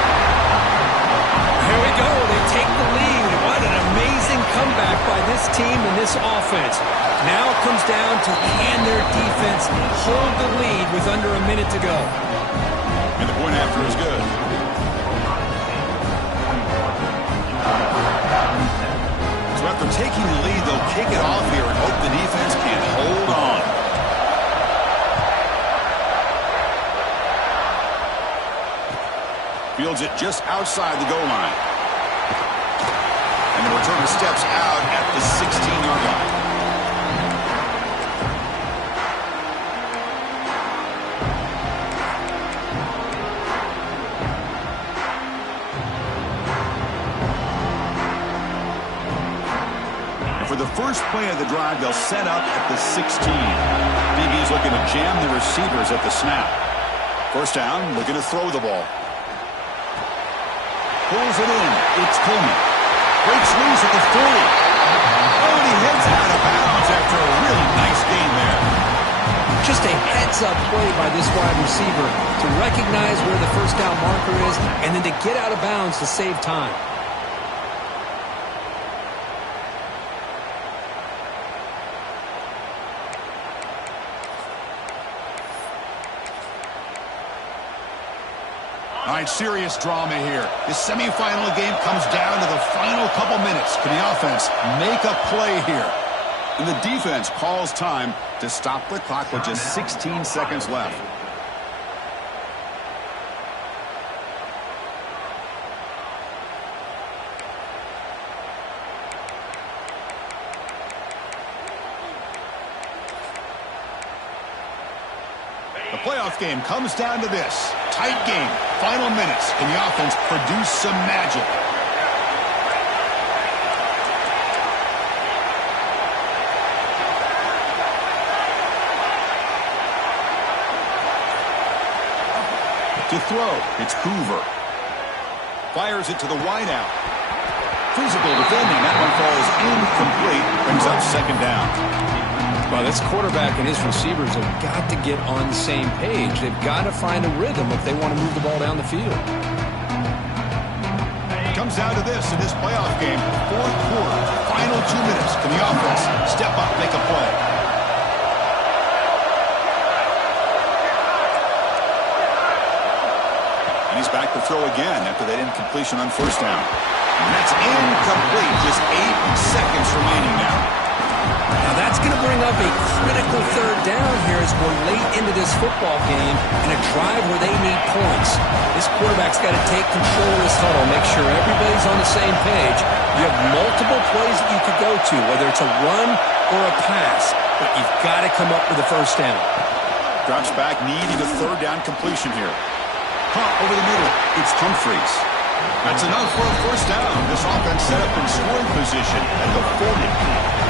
Here we go. They take the lead. What an amazing comeback by this team and this offense. Now it comes down to can their defense hold the lead with under a minute to go. And the point after is good. So after taking the lead, they'll kick it off here and hope the defense can hold on. Fields it just outside the goal line. And the returner steps out at the 16-yard line. And for the first play of the drive, they'll set up at the 16. DB's looking to jam the receivers at the snap. First down, looking to throw the ball. Pulls it in. It's Coleman. Breaks loose at the 40. Oh, and he heads out of bounds after a really nice game there. Just a heads-up play by this wide receiver to recognize where the first down marker is and then to get out of bounds to save time. All right, serious drama here. This semifinal game comes down to the final couple minutes. Can the offense make a play here? And the defense calls time to stop the clock with just 16 seconds left. The playoff game comes down to this. Tight game. Final minutes. Can the offense produce some magic? To throw, it's Hoover. Fires it to the wideout. Physical defending. That one falls incomplete. Brings up second down. Well, this quarterback and his receivers have got to get on the same page. They've got to find a rhythm if they want to move the ball down the field. Comes down to this in this playoff game. Fourth quarter, final 2 minutes. Can the offense step up, make a play? And he's back to throw again after that incompletion on first down. And that's incomplete. Just 8 seconds remaining now. Now that's going to bring up a critical third down here as we're late into this football game in a drive where they need points. This quarterback's got to take control of this huddle, make sure everybody's on the same page. You have multiple plays that you could go to, whether it's a run or a pass, but you've got to come up with a first down. Drops back, needing a third down completion here. Pump over the middle. It's Humphreys. That's enough for a first down. This offense set up in scoring position at the 40.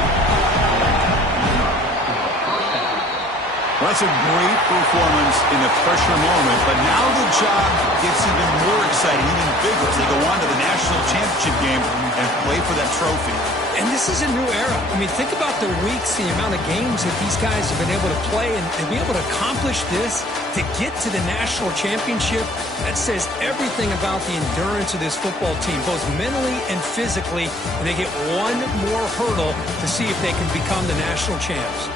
Well, that's a great performance in the pressure moment, but now the job gets even more exciting, even bigger as they go on to the national championship game and play for that trophy. And this is a new era. I mean, think about the weeks, the amount of games that these guys have been able to play and be able to accomplish this, to get to the national championship. That says everything about the endurance of this football team, both mentally and physically, and they get one more hurdle to see if they can become the national champs.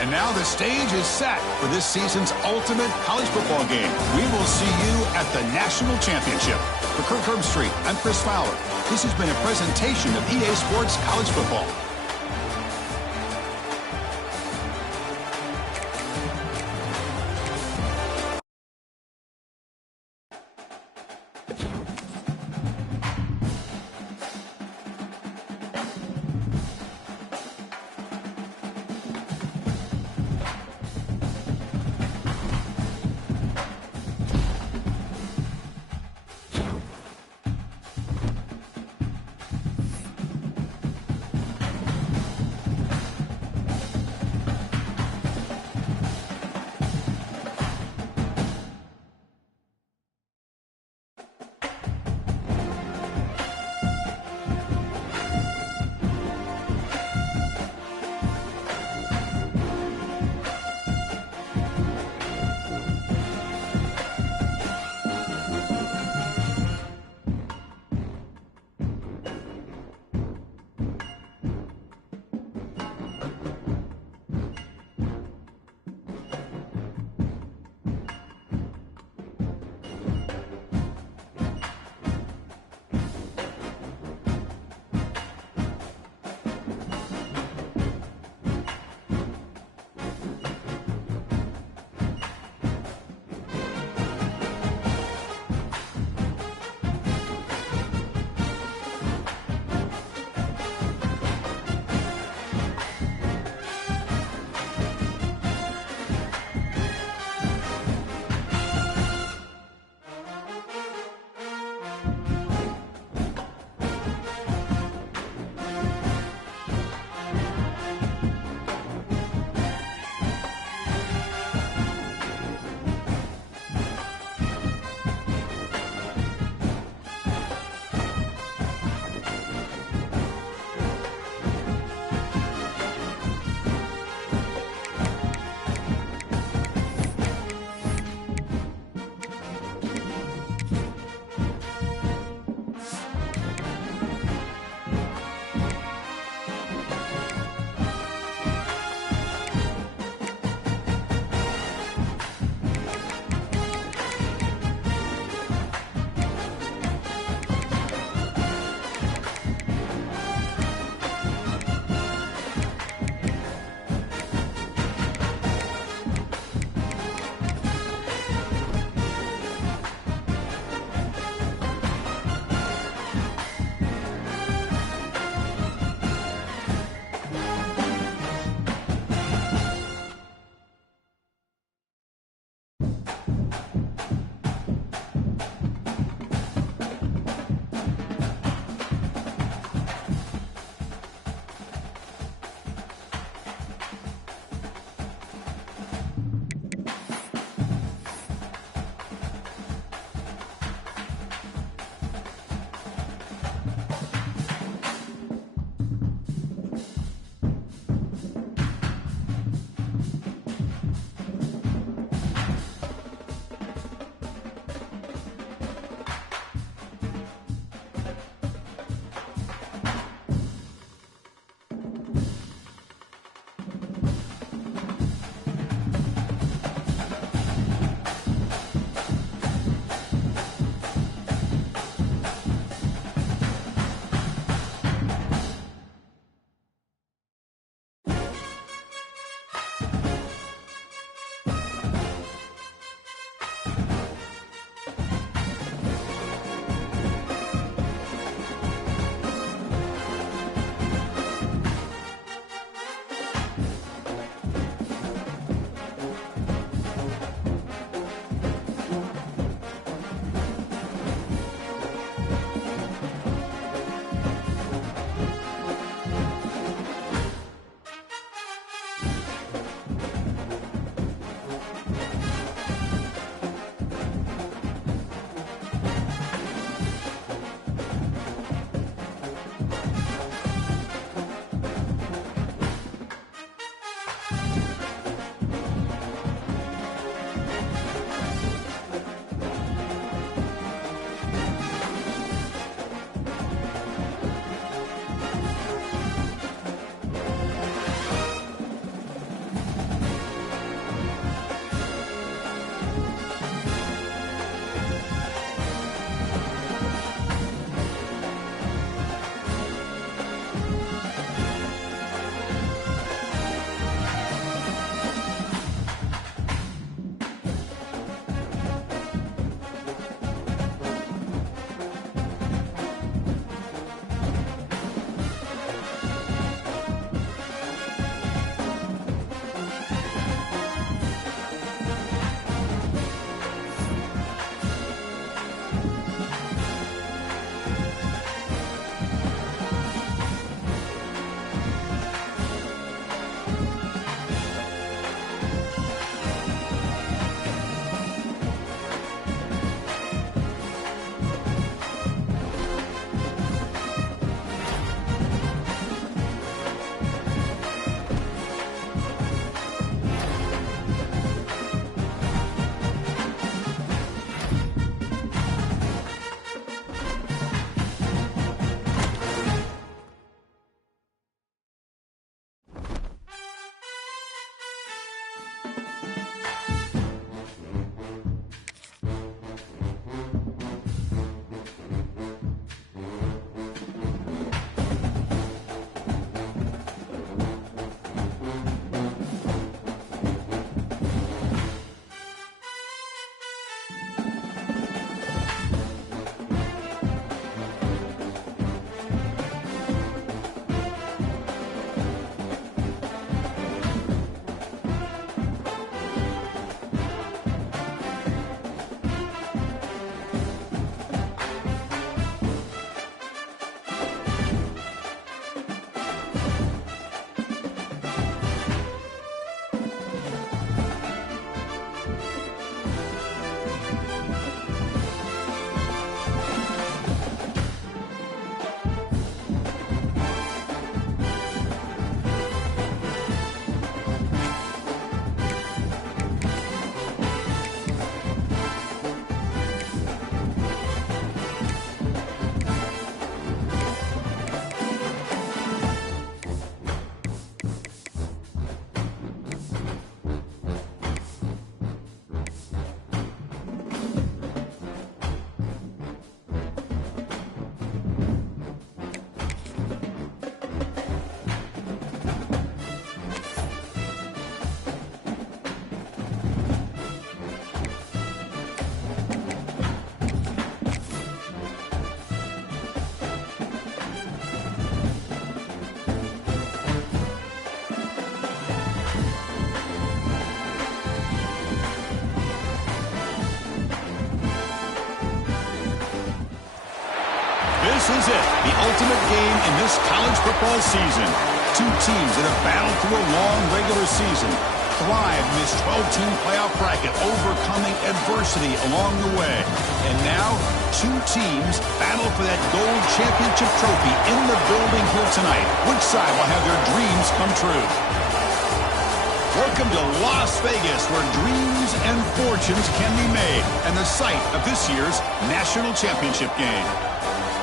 And now the stage is set for this season's ultimate college football game. We will see you at the national championship. For Kirk Herbstreit, I'm Chris Fowler. This has been a presentation of EA Sports College Football. is it, the ultimate game in this college football season. Two teams that have battled through a long regular season, thrive in this 12-team playoff bracket, overcoming adversity along the way. And now, two teams battle for that gold championship trophy in the building here tonight. Which side will have their dreams come true? Welcome to Las Vegas, where dreams and fortunes can be made, and the site of this year's national championship game.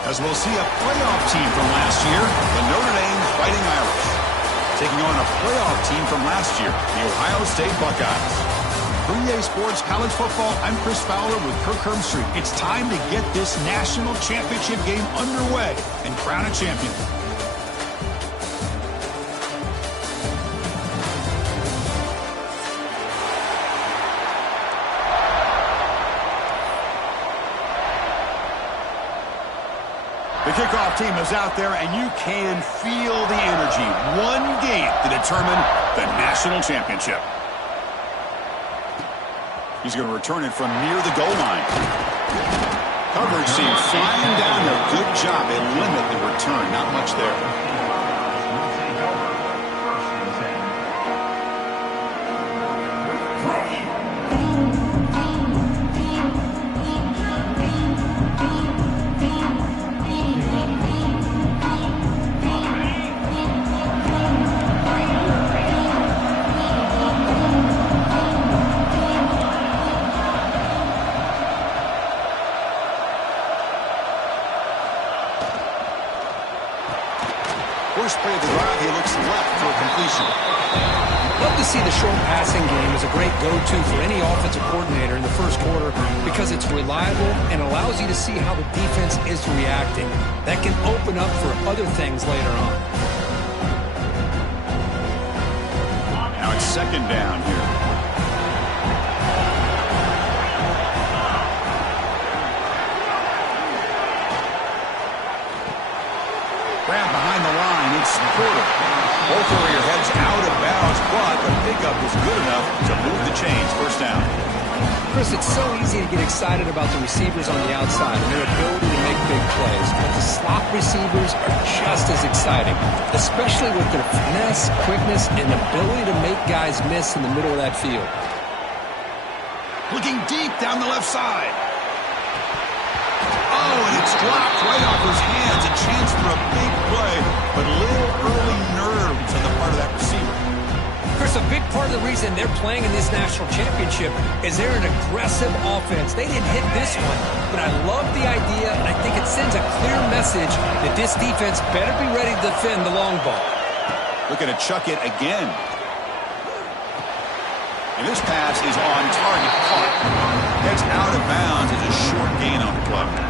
As we'll see a playoff team from last year, the Notre Dame Fighting Irish, taking on a playoff team from last year, the Ohio State Buckeyes. For EA Sports College Football, I'm Chris Fowler with Kirk Herbstreit. It's time to get this national championship game underway and crown a champion. The kickoff team is out there, and you can feel the energy. One game to determine the national championship. He's going to return it from near the goal line. Coverage seems flying down there. Good job. They limit the return. Not much there. First play of the drive, he looks left for a completion. Love to see the short passing game as a great go-to for any offensive coordinator in the first quarter because it's reliable and allows you to see how the defense is reacting. That can open up for other things later on. Now it's second down here. Grab behind the line. It's Porter. Both Warrior heads out of bounds, but the pickup was good enough to move the chains. First down. Chris, it's so easy to get excited about the receivers on the outside and their ability to make big plays, but the slot receivers are just as exciting, especially with their finesse, quickness, and ability to make guys miss in the middle of that field. Looking deep down the left side. Oh, and it's dropped right off his hands. A chance for a big play, but little early nerves on the part of that receiver. Chris, a big part of the reason they're playing in this national championship is they're an aggressive offense. They didn't hit this one, but I love the idea, and I think it sends a clear message that this defense better be ready to defend the long ball. Looking to chuck it again. And this pass is on target. Caught. Heads out of bounds as a short gain on the play.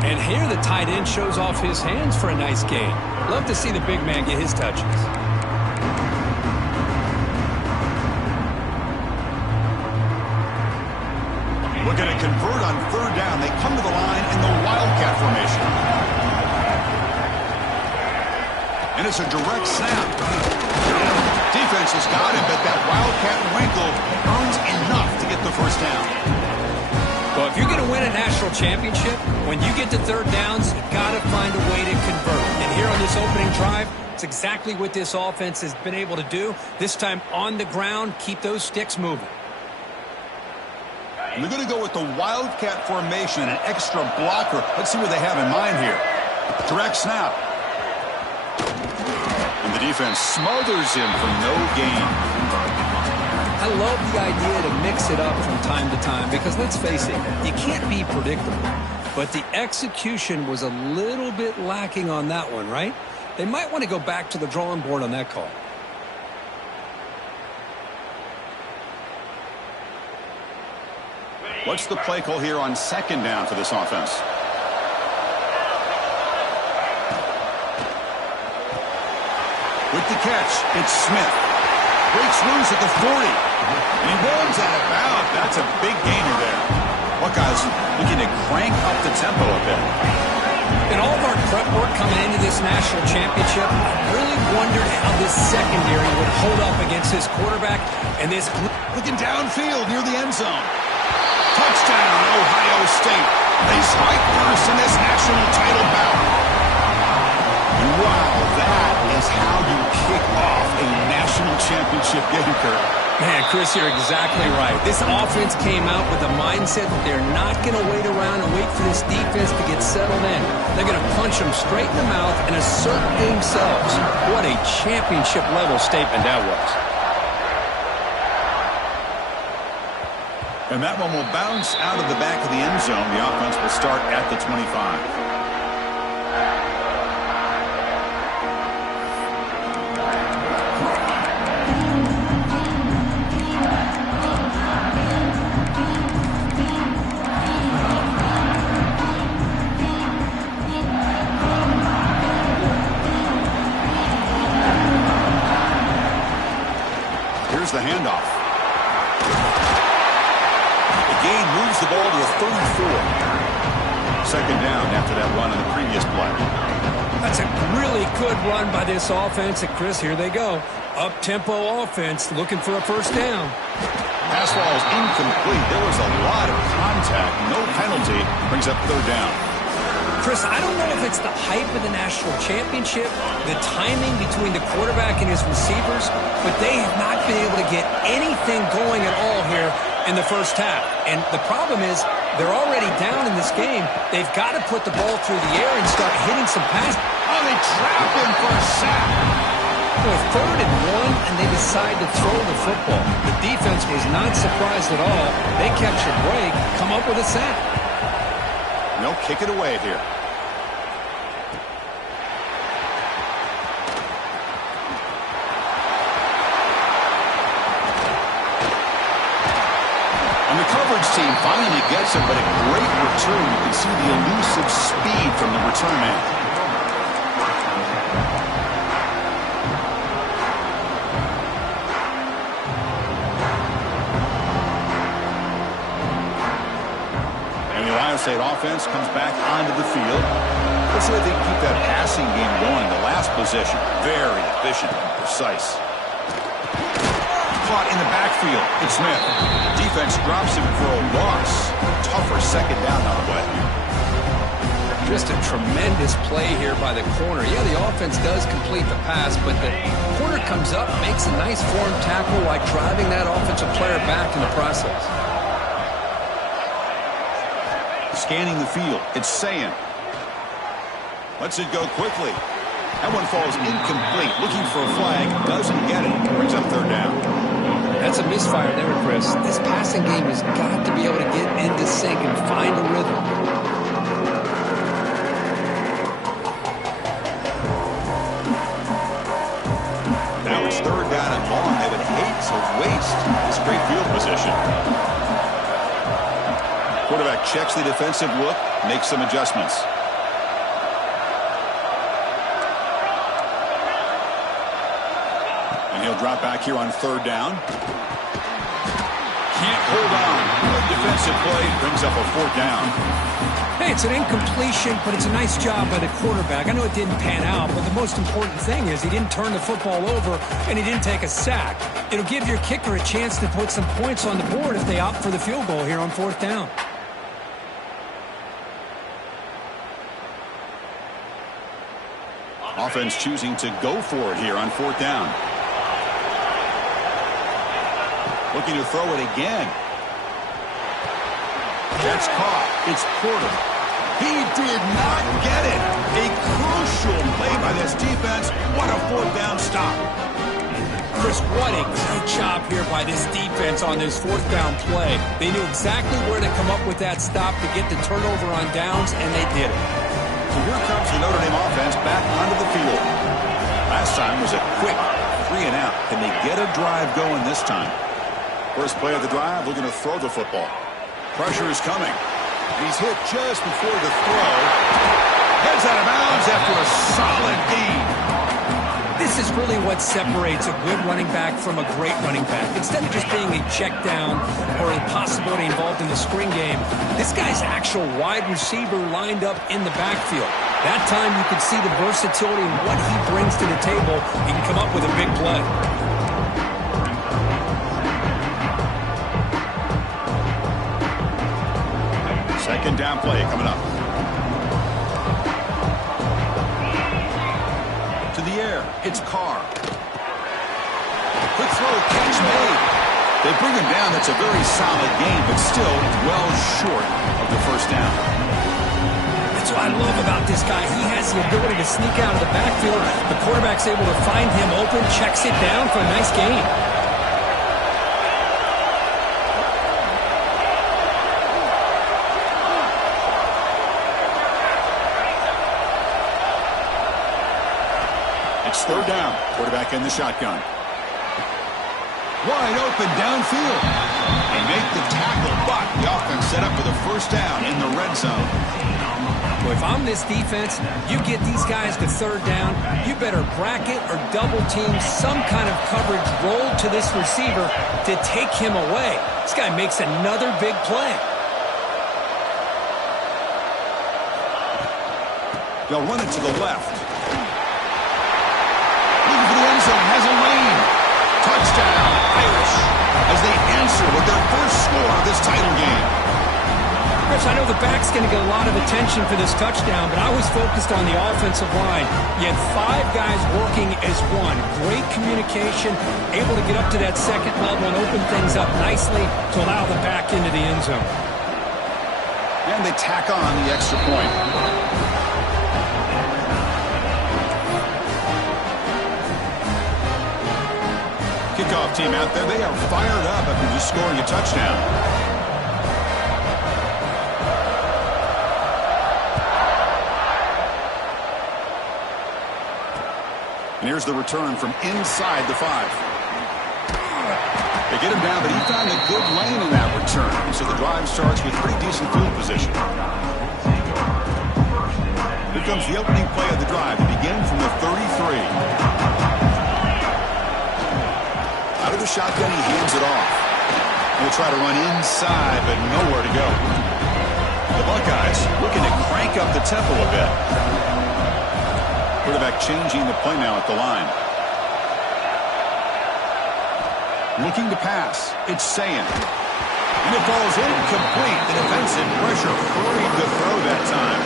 And here the tight end shows off his hands for a nice gain. Love to see the big man get his touches. Looking to convert on third down. They come to the line in the Wildcat formation. And it's a direct snap. Defense has got him, but that Wildcat wrinkle earns enough to get the first down. Well, if you're going to win a national championship, when you get to third downs, you've got to find a way to convert. And here on this opening drive, it's exactly what this offense has been able to do. This time on the ground, keep those sticks moving. And they're going to go with the Wildcat formation, an extra blocker. Let's see what they have in mind here. Direct snap. And the defense smothers him for no gain. I love the idea to mix it up from time to time because, let's face it, you can't be predictable. But the execution was a little bit lacking on that one, right? They might want to go back to the drawing board on that call. What's the play call here on second down for this offense? With the catch, it's Smith. Breaks loose at the 40. And he runs out of bounds. That's a big gainer there. Buckeyes looking to crank up the tempo a bit. In all of our prep work coming into this national championship, I really wondered how this secondary would hold up against this quarterback and this group. Looking downfield near the end zone. Touchdown, Ohio State. They strike first in this national title bout. championship game, Kurt. Man, Chris, you're exactly right. This offense came out with a mindset that they're not going to wait around and wait for this defense to get settled in. They're going to punch them straight in the mouth and assert themselves. What a championship-level statement that was. And that one will bounce out of the back of the end zone. The offense will start at the 25. Here's the handoff. The gain moves the ball to the 34. Second down after that run in the previous play. That's a really good run by this offense. And Chris, here they go. Up-tempo offense looking for a first down. Pass ball is incomplete. There was a lot of contact. No penalty. Brings up third down. Chris, I don't know if it's the hype of the national championship, the timing between the quarterback and his receivers, but they have not been able to get anything going at all here in the first half. And the problem is they're already down in this game. They've got to put the ball through the air and start hitting some passes. Oh, they trap him for a sack. With 3rd and 1, and they decide to throw the football. The defense was not surprised at all. They catch a break, come up with a sack. They'll kick it away here. And the coverage team finally gets him, but a great return. You can see the elusive speed from the return man. State offense comes back onto the field. Let's see if they can keep that passing game going. The last possession, very efficient and precise. Caught in the backfield. It's Smith. Defense drops him for a loss. Tougher second down on the way. Just a tremendous play here by the corner. Yeah, the offense does complete the pass, but the corner comes up, makes a nice form tackle while driving that offensive player back in the process. Scanning the field. It's Sayin. Lets it go quickly. That one falls incomplete. Looking for a flag. Doesn't get it. Brings up third down. That's a misfire there, Chris. This passing game has got to be able to get into sync and find a rhythm. Now it's third down and long. They would hate to waste this great field position. Quarterback checks the defensive look, makes some adjustments. And he'll drop back here on third down. Can't hold on. Good defensive play, brings up a fourth down. Hey, it's an incompletion, but it's a nice job by the quarterback. I know it didn't pan out, but the most important thing is he didn't turn the football over and he didn't take a sack. It'll give your kicker a chance to put some points on the board if they opt for the field goal here on fourth down. Offense choosing to go for it here on fourth down. Looking to throw it again. That's caught. It's Porter. He did not get it. A crucial play by this defense. What a fourth down stop. Chris, what a great job here by this defense on this fourth down play. They knew exactly where to come up with that stop to get the turnover on downs, and they did it. So here comes the Notre Dame offense back onto the field. Last time was a quick 3 and out. Can they get a drive going this time? First play of the drive, looking to throw the football. Pressure is coming. He's hit just before the throw. Heads out of bounds after a solid gain. This is really what separates a good running back from a great running back. Instead of just being a check down or a possibility involved in the screen game, this guy's actual wide receiver lined up in the backfield. That time you can see the versatility and what he brings to the table. He can come up with a big play. Second down play coming up. To the air. It's Carr. Quick throw, catch made. They bring him down. That's a very solid game, but still well short of the first down. That's what I love about this guy. He has the ability to sneak out of the backfield. The quarterback's able to find him open, checks it down for a nice gain. It's third down. Quarterback in the shotgun. Wide open downfield. They make the tackle, but the offense set up for the first down in the red zone. Well, if I'm this defense, you get these guys to third down, you better bracket or double team some kind of coverage roll to this receiver to take him away. This guy makes another big play. They'll run it to the left. Looking for the end zone, has a lane. Touchdown, Irish, as they answer with their first score of this title game. Chris, I know the back's going to get a lot of attention for this touchdown, but I was focused on the offensive line. You had 5 guys working as one. Great communication, able to get up to that second level and open things up nicely to allow the back into the end zone. And they tack on the extra point. Kickoff team out there, they are fired up after just scoring a touchdown. And here's the return from inside the 5. They get him down, but he found a good lane in that return. So the drive starts with pretty decent field position. Here comes the opening play of the drive to begin from the 33. Out of the shotgun, he hands it off. He'll try to run inside, but nowhere to go. The Buckeyes looking to crank up the tempo a bit. Quarterback changing the play now at the line. Looking to pass. It's Sayin. And it falls incomplete. The defensive pressure hurried the throw that time.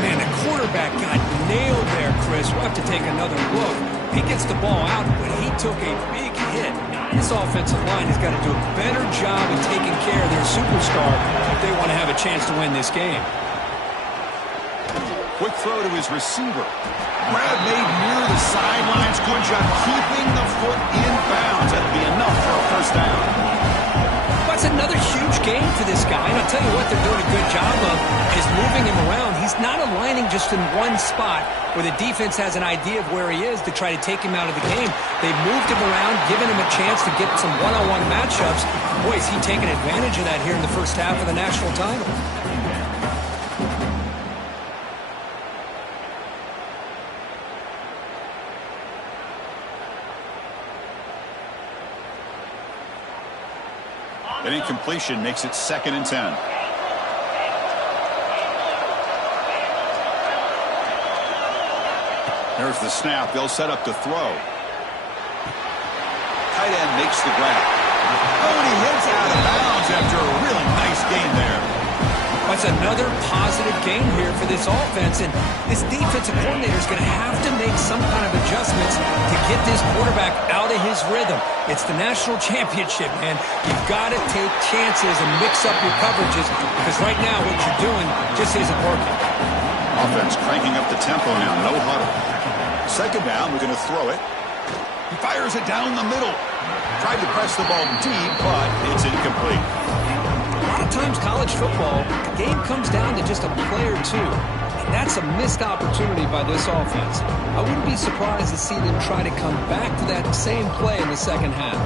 Man, the quarterback got nailed there, Chris. We'll have to take another look. He gets the ball out, but he took a big hit. This offensive line has got to do a better job of taking care of their superstar if they want to have a chance to win this game. Quick throw to his receiver. Grab made near the sidelines. Good job keeping the foot in bounds. That'll be enough for a first down. That's another huge game for this guy. And I'll tell you what they're doing a good job of is moving him around. He's not aligning just in one spot where the defense has an idea of where he is to try to take him out of the game. They've moved him around, given him a chance to get some one-on-one matchups. Boy, is he taking advantage of that here in the first half of the national title. An incompletion makes it 2nd and 10. There's the snap. They'll set up to throw. Tight end makes the grab. Oh, and he hits out of bounds after a really nice gain there. That's another positive game here for this offense, and this defensive coordinator is going to have to make some kind of adjustments to get this quarterback out of his rhythm. It's the national championship, man. You've got to take chances and mix up your coverages because right now what you're doing just isn't working. Offense cranking up the tempo now. No huddle. 2nd down, we're going to throw it. He fires it down the middle. Tried to press the ball deep, but it's incomplete. A lot of times college football, the game comes down to just a play or two. And that's a missed opportunity by this offense. I wouldn't be surprised to see them try to come back to that same play in the second half.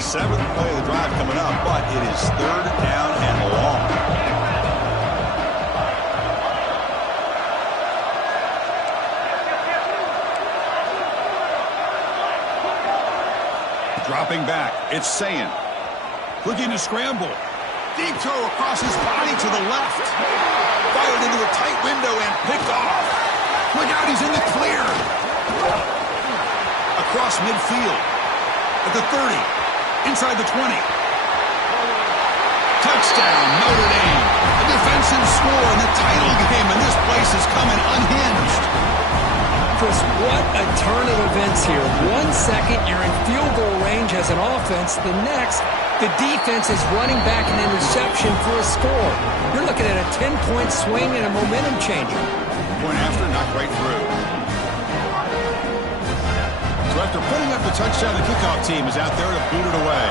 7th play of the drive coming up, but it is 3rd down and long. Dropping back, it's Sayin. Looking to scramble. Deep throw across his body to the left. Fired into a tight window and picked off. Look out, he's in the clear. Across midfield. At the 30. Inside the 20. Touchdown, Notre Dame. A defensive score in the title game, and this place is coming unhinged. Chris, What a turn of events here. 1 second, you're in field goal range as an offense. The next, the defense is running back an interception for a score. You're looking at a 10-point swing and a momentum changer. Point after, knocked right through. So after putting up the touchdown, the kickoff team is out there to boot it away.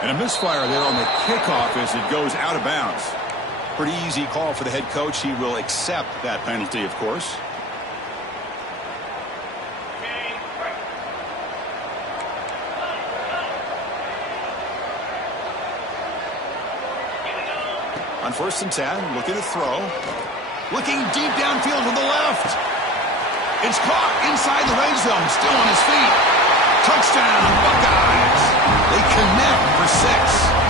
And a misfire there on the kickoff as it goes out of bounds. Pretty easy call for the head coach. He will accept that penalty, of course. On 1st and 10, looking to throw. Looking deep downfield to the left. It's caught inside the red zone, still on his feet. Touchdown, Buckeyes. They connect for 6.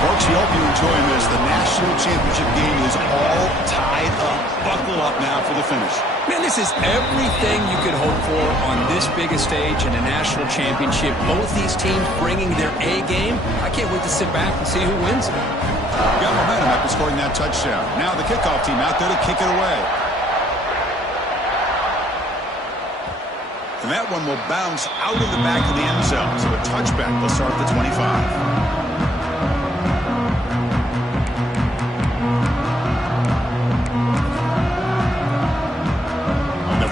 Folks, we hope you're enjoying this. The national championship game is all tied up. Buckle up now for the finish. Man, this is everything you could hope for on this biggest stage in a national championship. Both these teams bringing their A game. I can't wait to sit back and see who wins it. Got momentum after scoring that touchdown. Now the kickoff team out there to kick it away. And that one will bounce out of the back of the end zone. So a touchback will start at the 25.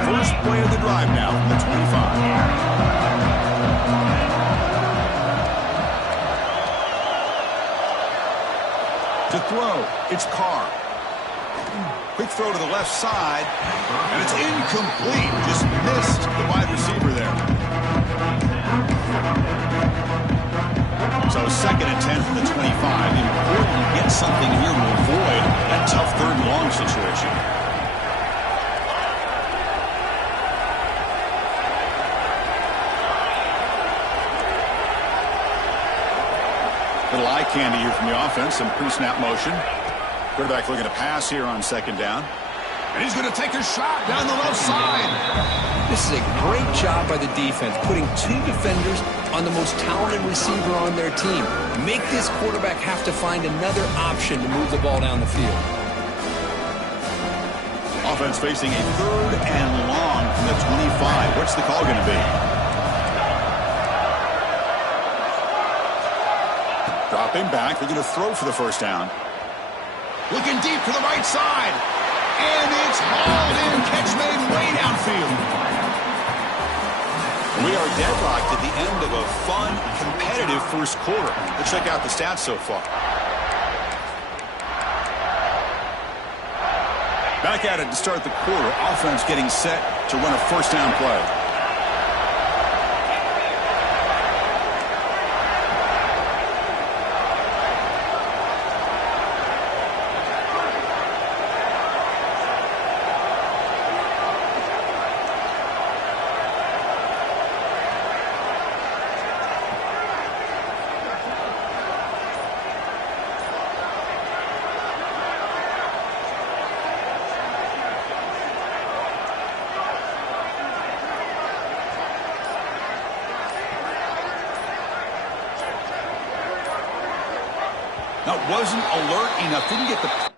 First play of the drive now from the 25. To throw, it's Carr. Quick throw to the left side, and it's incomplete. Just missed the wide receiver there. So 2nd and 10 from the 25. Important to get something here to avoid that tough 3rd and long situation. Little eye candy here from the offense. Some pre-snap motion. Quarterback looking to pass here on 2nd down. And he's going to take a shot down the left side. This is a great job by the defense, putting 2 defenders on the most talented receiver on their team. Make this quarterback have to find another option to move the ball down the field. Offense facing a 3rd and long from the 25. What's the call going to be? Dropping back, they're going to throw for the 1st down. Looking deep to the right side. And it's hauled in. Catch made way downfield. We are deadlocked at the end of a fun, competitive first quarter. Let's check out the stats so far. Back at it to start the quarter. Offense getting set to run a 1st down play. That wasn't alert enough. Didn't get the...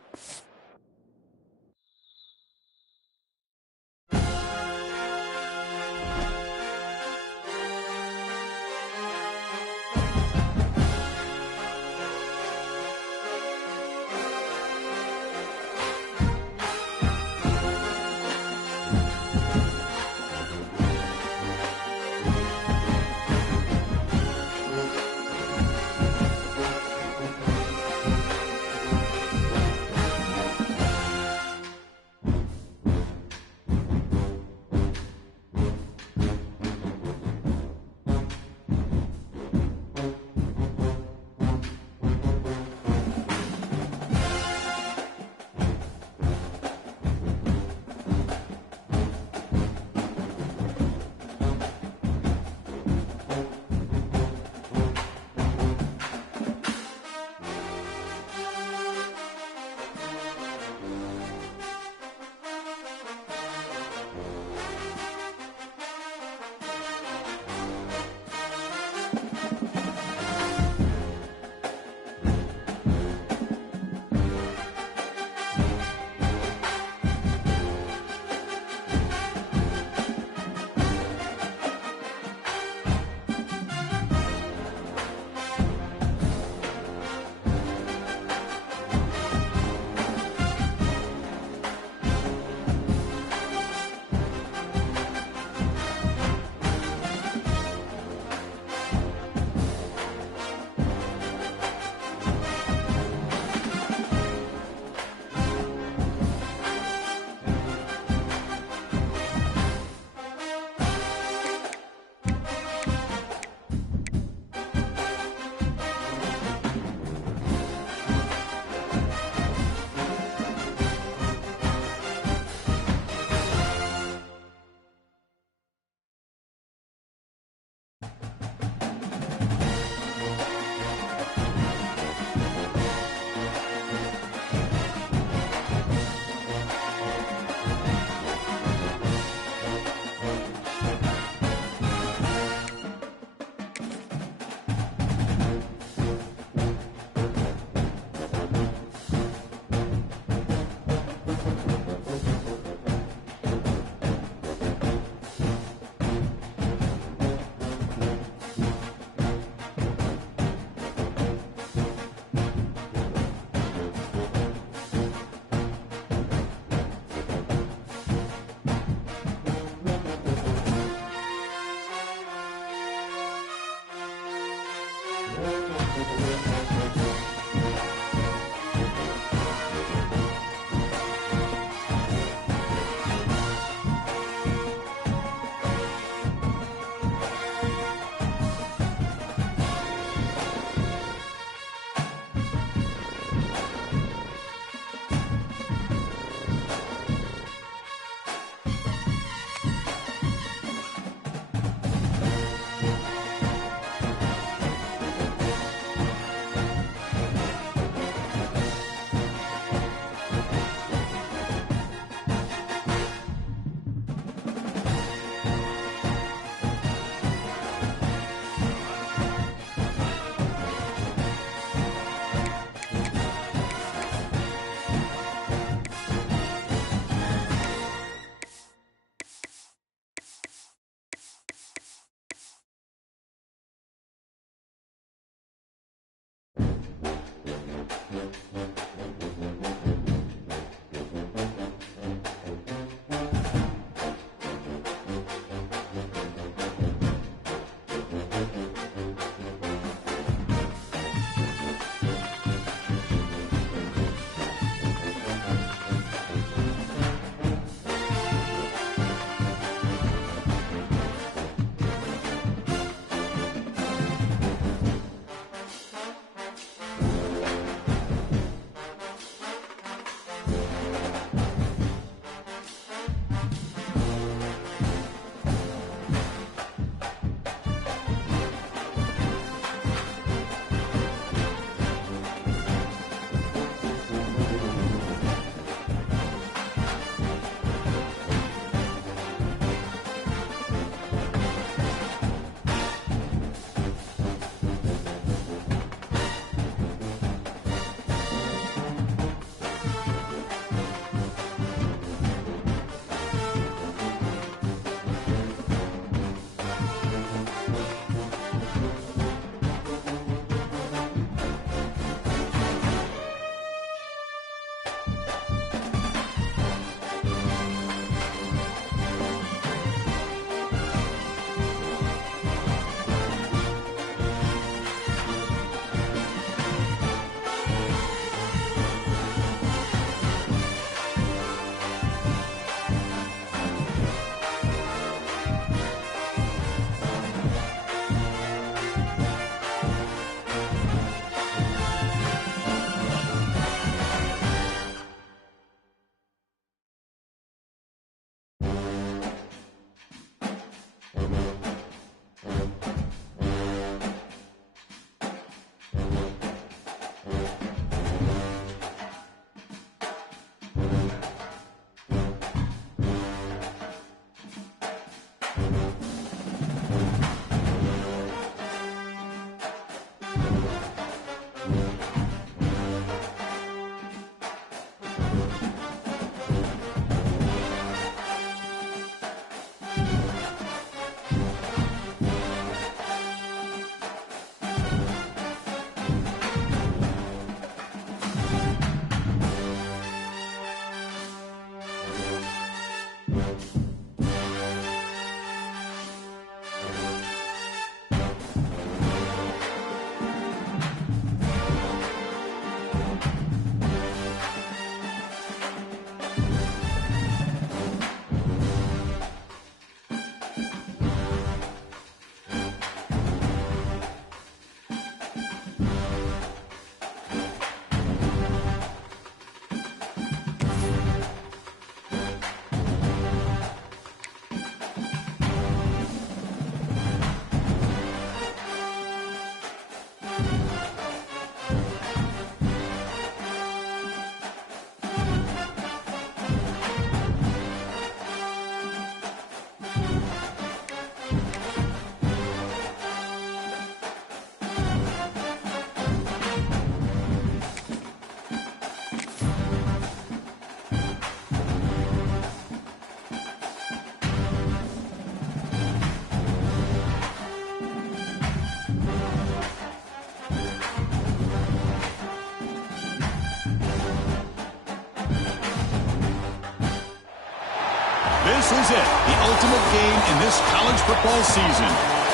This is it, the ultimate game in this college football season.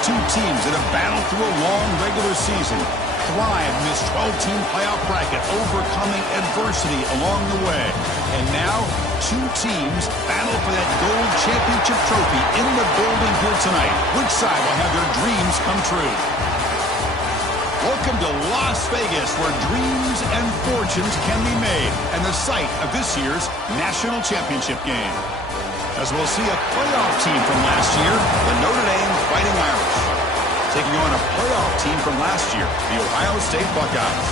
two teams that have battled through a long regular season, thrived in this 12-team playoff bracket, overcoming adversity along the way. And now, two teams battle for that gold championship trophy in the building here tonight. Which side will have their dreams come true? Welcome to Las Vegas, where dreams and fortunes can be made, and the site of this year's national championship game. As we'll see a playoff team from last year, the Notre Dame Fighting Irish, taking on a playoff team from last year, the Ohio State Buckeyes.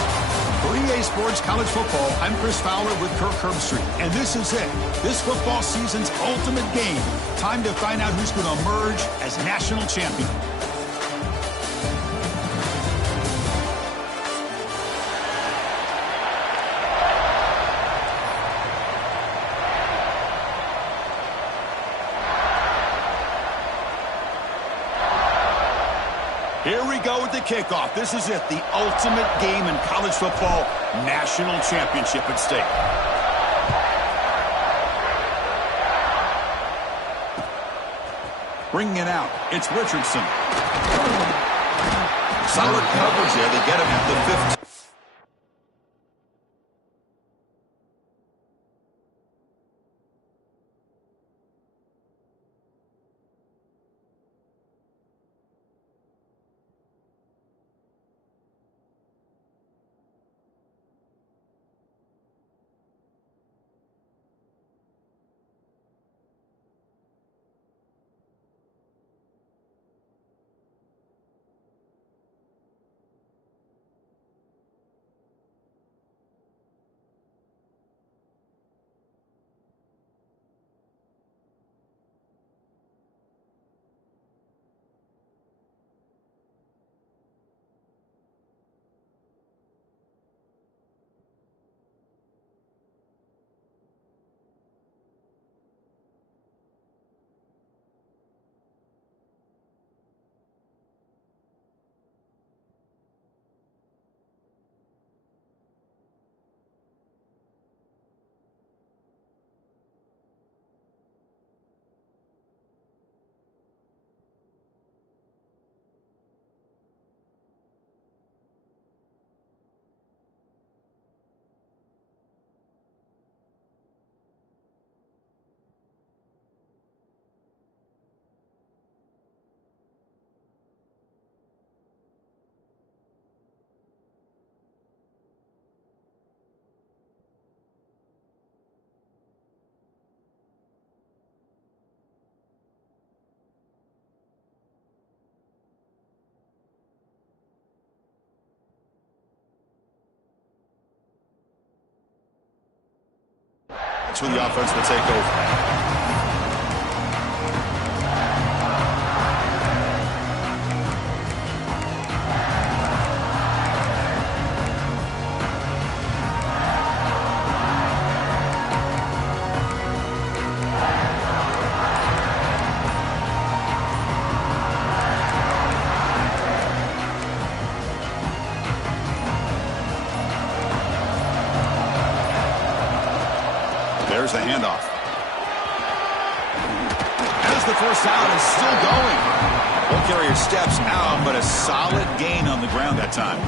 For EA Sports College Football, I'm Chris Fowler with Kirk Herbstreit, and this is it. This football season's ultimate game. Time to find out who's going to emerge as national champion. Here we go with the kickoff. This is it, the ultimate game in college football, national championship at stake. Bringing it out, it's Richardson. Solid coverage there. They get him at the 15. That's where the offense will take over. There's the handoff. As the first down is still going. Ball carrier steps out, but a solid gain on the ground that time.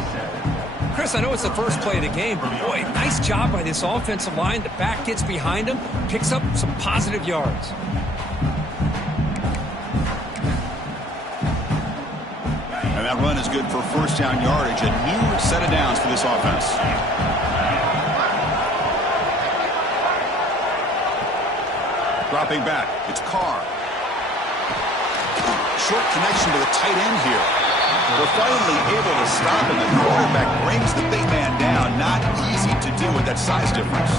Chris, I know it's the first play of the game, but boy, nice job by this offensive line. The back gets behind him, picks up some positive yards. And that run is good for first down yardage. A new set of downs for this offense. Dropping back, it's Carr. Short connection to the tight end here. They're finally able to stop, and the quarterback brings the big man down. Not easy to do with that size difference.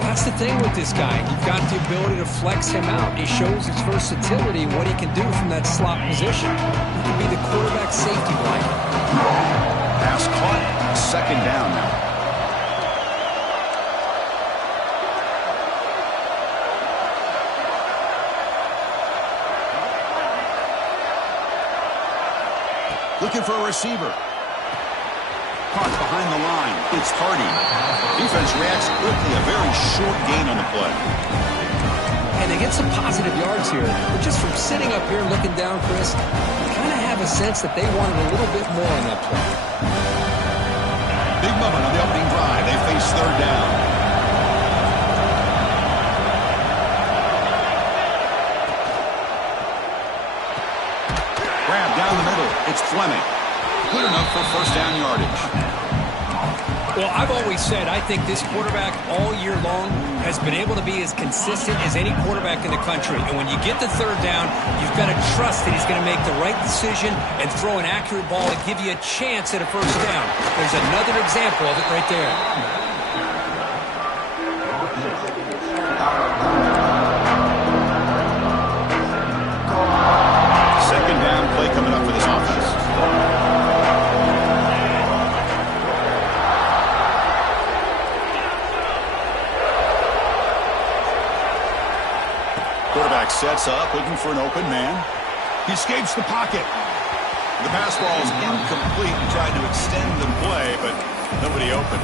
That's the thing with this guy. You've got the ability to flex him out. He shows his versatility, what he can do from that slot position. He can be the quarterback safety blanket. Pass caught, second down now. Looking for a receiver. Caught behind the line. It's Hardy. Defense reacts quickly. A very short gain on the play. And they get some positive yards here. But just from sitting up here looking down, Chris, you kind of have a sense that they wanted a little bit more on that play. Big moment on the opening drive. They face third down. Grab down the middle. It's Fleming. Good enough for first down yardage. Well, I've always said I think this quarterback all year long has been able to be as consistent as any quarterback in the country. And when you get the third down, you've got to trust that he's going to make the right decision and throw an accurate ball to give you a chance at a first down. There's another example of it right there. Second down play coming up for this offense. Quarterback sets up, looking for an open man. He escapes the pocket. The pass ball is incomplete. He tried to extend the play, but nobody open.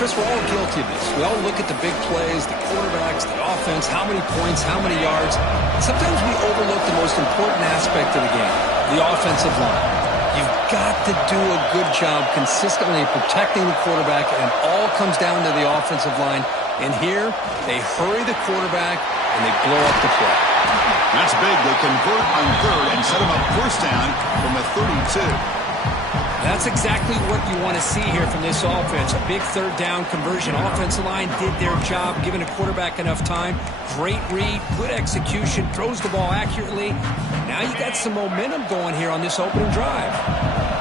Chris, we're all guilty of this. We all look at the big plays, the quarterbacks, the offense, how many points, how many yards. Sometimes we overlook the most important aspect of the game, the offensive line. You've got to do a good job consistently protecting the quarterback, and it all comes down to the offensive line. And here, they hurry the quarterback, and they blow up the play. That's big. They convert on third and set him up first down from the 32. That's exactly what you want to see here from this offense. A big third down conversion. Offensive line did their job, giving a quarterback enough time. Great read, good execution, throws the ball accurately. Now you got some momentum going here on this opening drive.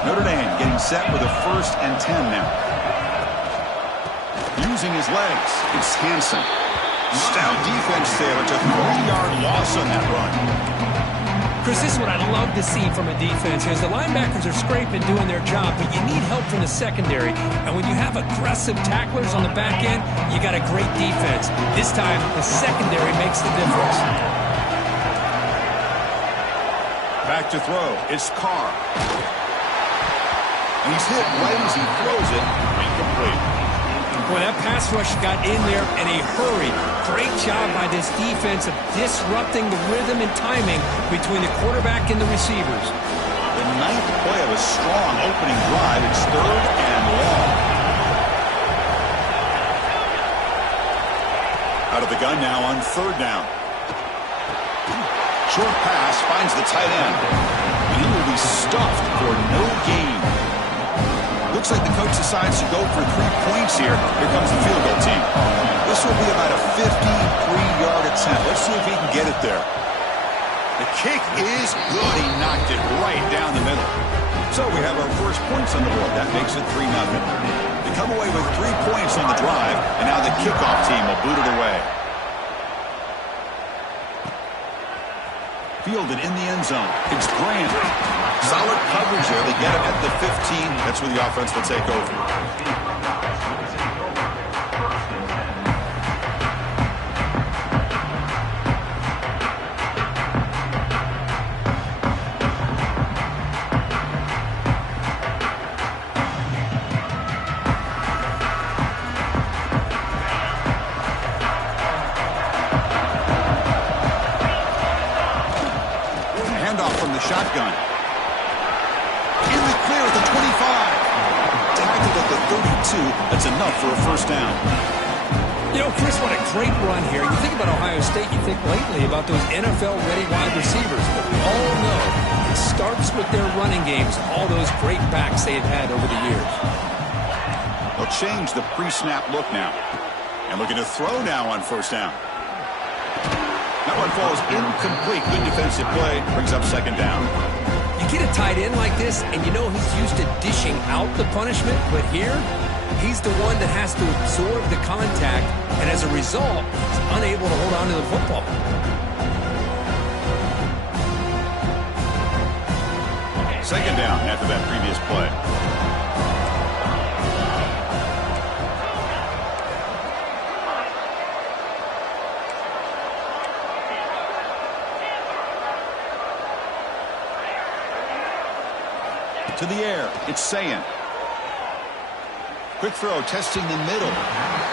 Notre Dame getting set with a 1st and 10 now. Using his legs, it's Hansen. Stout defense there. It's a 3-yard loss on that run. Chris, this is what I love to see from a defense. As the linebackers are scraping, doing their job, but you need help from the secondary. And when you have aggressive tacklers on the back end, you got a great defense. This time, the secondary makes the difference. Back to throw. It's Carr. And he's hit right as he throws it. Incomplete. Boy, that pass rush got in there in a hurry. Great job by this defense of disrupting the rhythm and timing between the quarterback and the receivers. The 9th play of a strong opening drive. It's third and long. Out of the gun now on third down. Short pass finds the tight end. And he will be stuffed for no gain. Looks like the coach decides to go for 3 points here. Here comes the field goal team. This will be about a 53-yard attempt. Let's see if he can get it there. The kick is good. He knocked it right down the middle. So we have our first points on the board. That makes it 3-0. They come away with 3 points on the drive, and now the kickoff team will boot it away. Fielded in the end zone. It's Grant. Solid coverage there. They get him at the 15. That's where the offense will take over. Handoff from the shotgun. In the clear at the 25. Tackled at the 32. That's enough for a first down. You know, Chris, what a great run here. You think about Ohio State, you think lately about those NFL-ready wide receivers. But we all know it starts with their running games, all those great backs they've had over the years. They'll change the pre-snap look now. And looking to throw now on first down. That one falls incomplete. Good defensive play. Brings up second down. You get a tight end like this, and you know he's used to dishing out the punishment. But here, he's the one that has to absorb the contact. And as a result, he's unable to hold on to the football. Second down after that previous play. To the air, it's Sayin. Quick throw, testing the middle.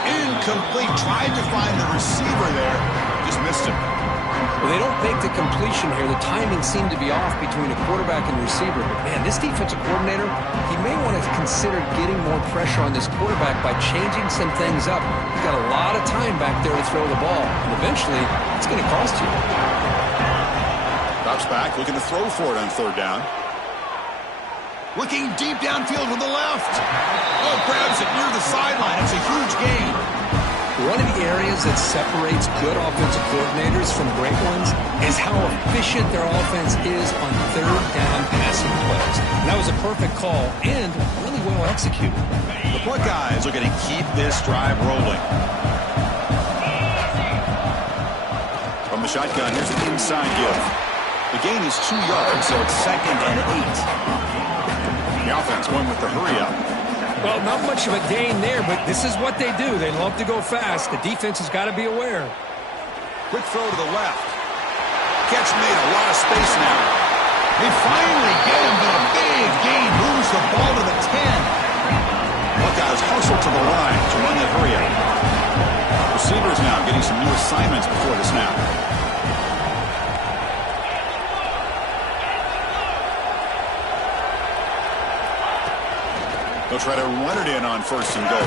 Incomplete, tried to find the receiver there. Just missed him. Well, they don't make the completion here. The timing seemed to be off between a quarterback and receiver. But, man, this defensive coordinator, he may want to consider getting more pressure on this quarterback by changing some things up. He's got a lot of time back there to throw the ball. And eventually, it's going to cost you. Drops back, looking to throw for it on third down. Looking deep downfield to the left. Oh, grabs it near the sideline. It's a huge gain. One of the areas that separates good offensive coordinators from great ones is how efficient their offense is on third down passing plays. And that was a perfect call and really well executed. The Buckeyes are going to keep this drive rolling. From the shotgun, here's an inside give. The gain is 2 yards, so it's 2nd and 8. The offense going with the hurry up. Well, not much of a gain there, but this is what they do. They love to go fast. The defense has got to be aware. Quick throw to the left. Catch made, a lot of space now. They finally get him, but a big gain moves the ball to the 10. Buckeyes hustle to the line to run the hurry up. Receivers now getting some new assignments before the snap. They'll try to run it in on 1st and goal.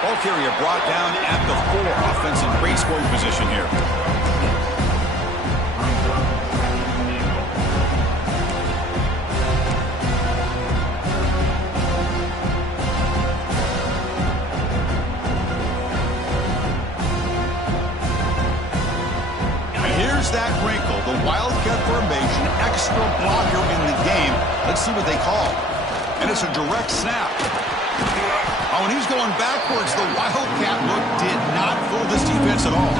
Ball carrier brought down at the 4. Offense in great scoring position here. And here's that wrinkle. The Wildcat formation, extra blocker in the game. Let's see what they call. And it's a direct snap. Oh, and he's going backwards. The Wildcat look did not fool this defense at all.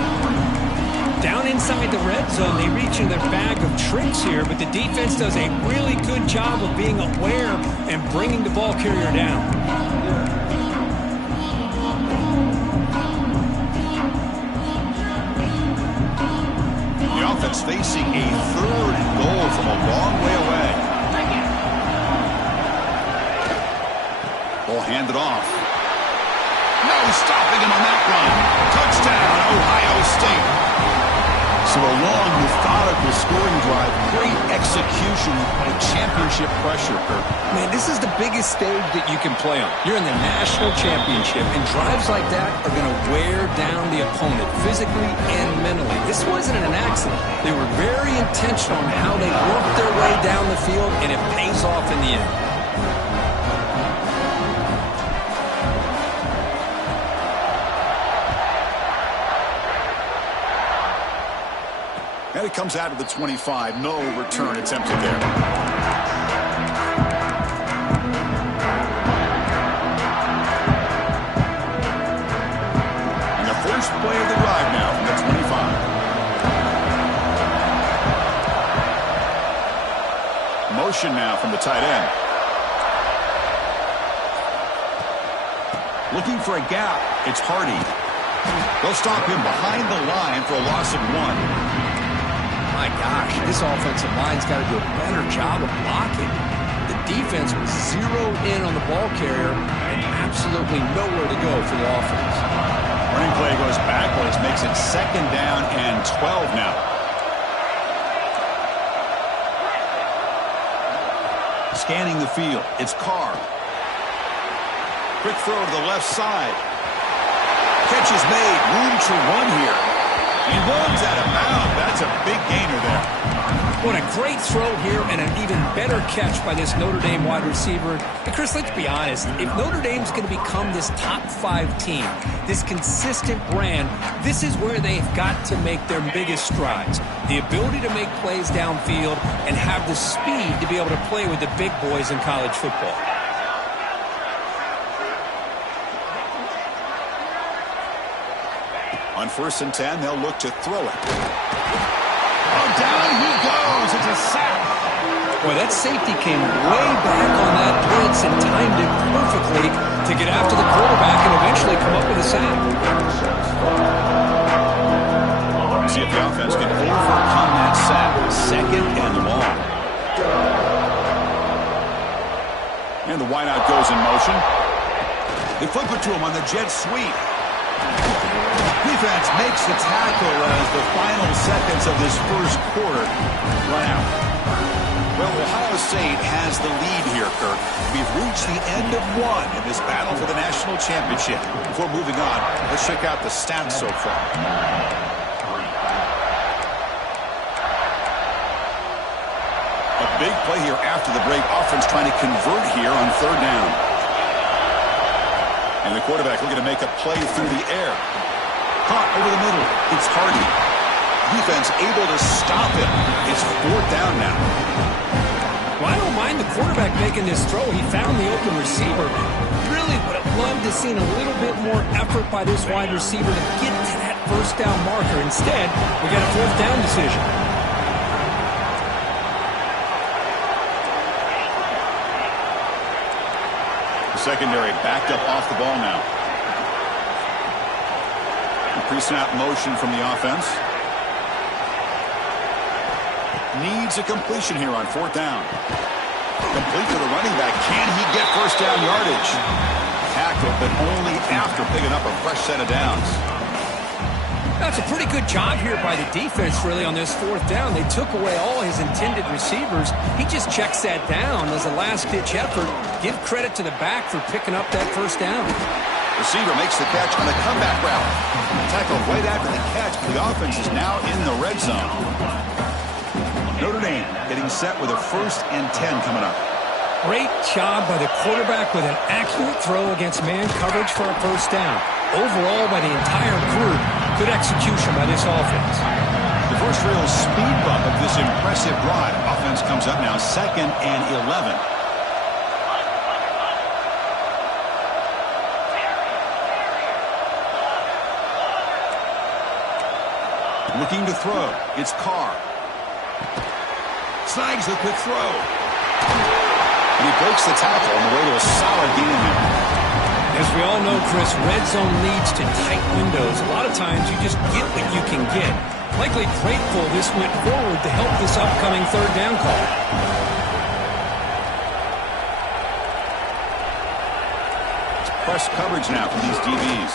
Down inside the red zone, they reach in their bag of tricks here, but the defense does a really good job of being aware and bringing the ball carrier down. The offense facing a 3rd and goal from a long way away. Ball handed off. No stopping him on that run. Touchdown, Ohio State. So a long, methodical scoring drive. Great execution with championship pressure, Kirk. Man, this is the biggest stage that you can play on. You're in the national championship, and drives like that are going to wear down the opponent physically and mentally. This wasn't an accident. They were very intentional on how they worked their way down the field, and it pays off in the end. And it comes out of the 25. No return attempted there. And the first play of the drive now from the 25. Motion now from the tight end. Looking for a gap. It's Hardy. They'll stop him behind the line for a loss of 1. My gosh, this offensive line's got to do a better job of blocking. The defense was zeroed in on the ball carrier and absolutely nowhere to go for the offense. Running play goes backwards, makes it 2nd down and 12 now. Scanning the field, it's Carr. Quick throw to the left side. Catch is made, room to run here. He runs out of bounds. That's a big gainer there. What a great throw here and an even better catch by this Notre Dame wide receiver. And Chris, let's be honest. If Notre Dame's going to become this top 5 team, this consistent brand, this is where they've got to make their biggest strides. The ability to make plays downfield and have the speed to be able to play with the big boys in college football. On 1st and 10, they'll look to throw it. Oh, down he goes. It's a sack. Boy, that safety came way back on that blitz and timed it perfectly to get after the quarterback and eventually come up with a sack. See if the offense can overcome that sack. 2nd and long. And the wideout goes in motion. They flip it to him on the jet sweep. He defense makes the tackle as the final seconds of this first quarter run out. Well, Ohio State has the lead here, Kirk. We've reached the end of one in this battle for the national championship. Before moving on, let's check out the stats so far. A big play here after the break. Offense trying to convert here on third down. And the quarterback looking to make a play through the air. Caught over the middle. It's Hardy. Defense able to stop him. It's fourth down now. Well, I don't mind the quarterback making this throw. He found the open receiver. Really would have loved to see a little bit more effort by this wide receiver to get to that first down marker. Instead, we got a fourth down decision. The secondary backed up off the ball now. Pre-snap motion from the offense. Needs a completion here on fourth down. Complete to the running back. Can he get first down yardage? Tackled, but only after picking up a fresh set of downs. That's a pretty good job here by the defense, really, on this fourth down. They took away all his intended receivers. He just checks that down as a last-ditch effort. Give credit to the back for picking up that first down. Receiver makes the catch on the comeback route. Tackled right after the catch. The offense is now in the red zone. Notre Dame getting set with a 1st and 10 coming up. Great job by the quarterback with an accurate throw against man coverage for a first down. Overall, by the entire group, good execution by this offense. The first real speed bump of this impressive drive. Offense comes up now 2nd and 11. Looking to throw. It's Carr. Snags the quick throw. And he breaks the tackle on the way to a solid gain there. As we all know, Chris, red zone leads to tight windows. A lot of times you just get what you can get. Likely grateful this went forward to help this upcoming third down call. It's press coverage now from these DBs.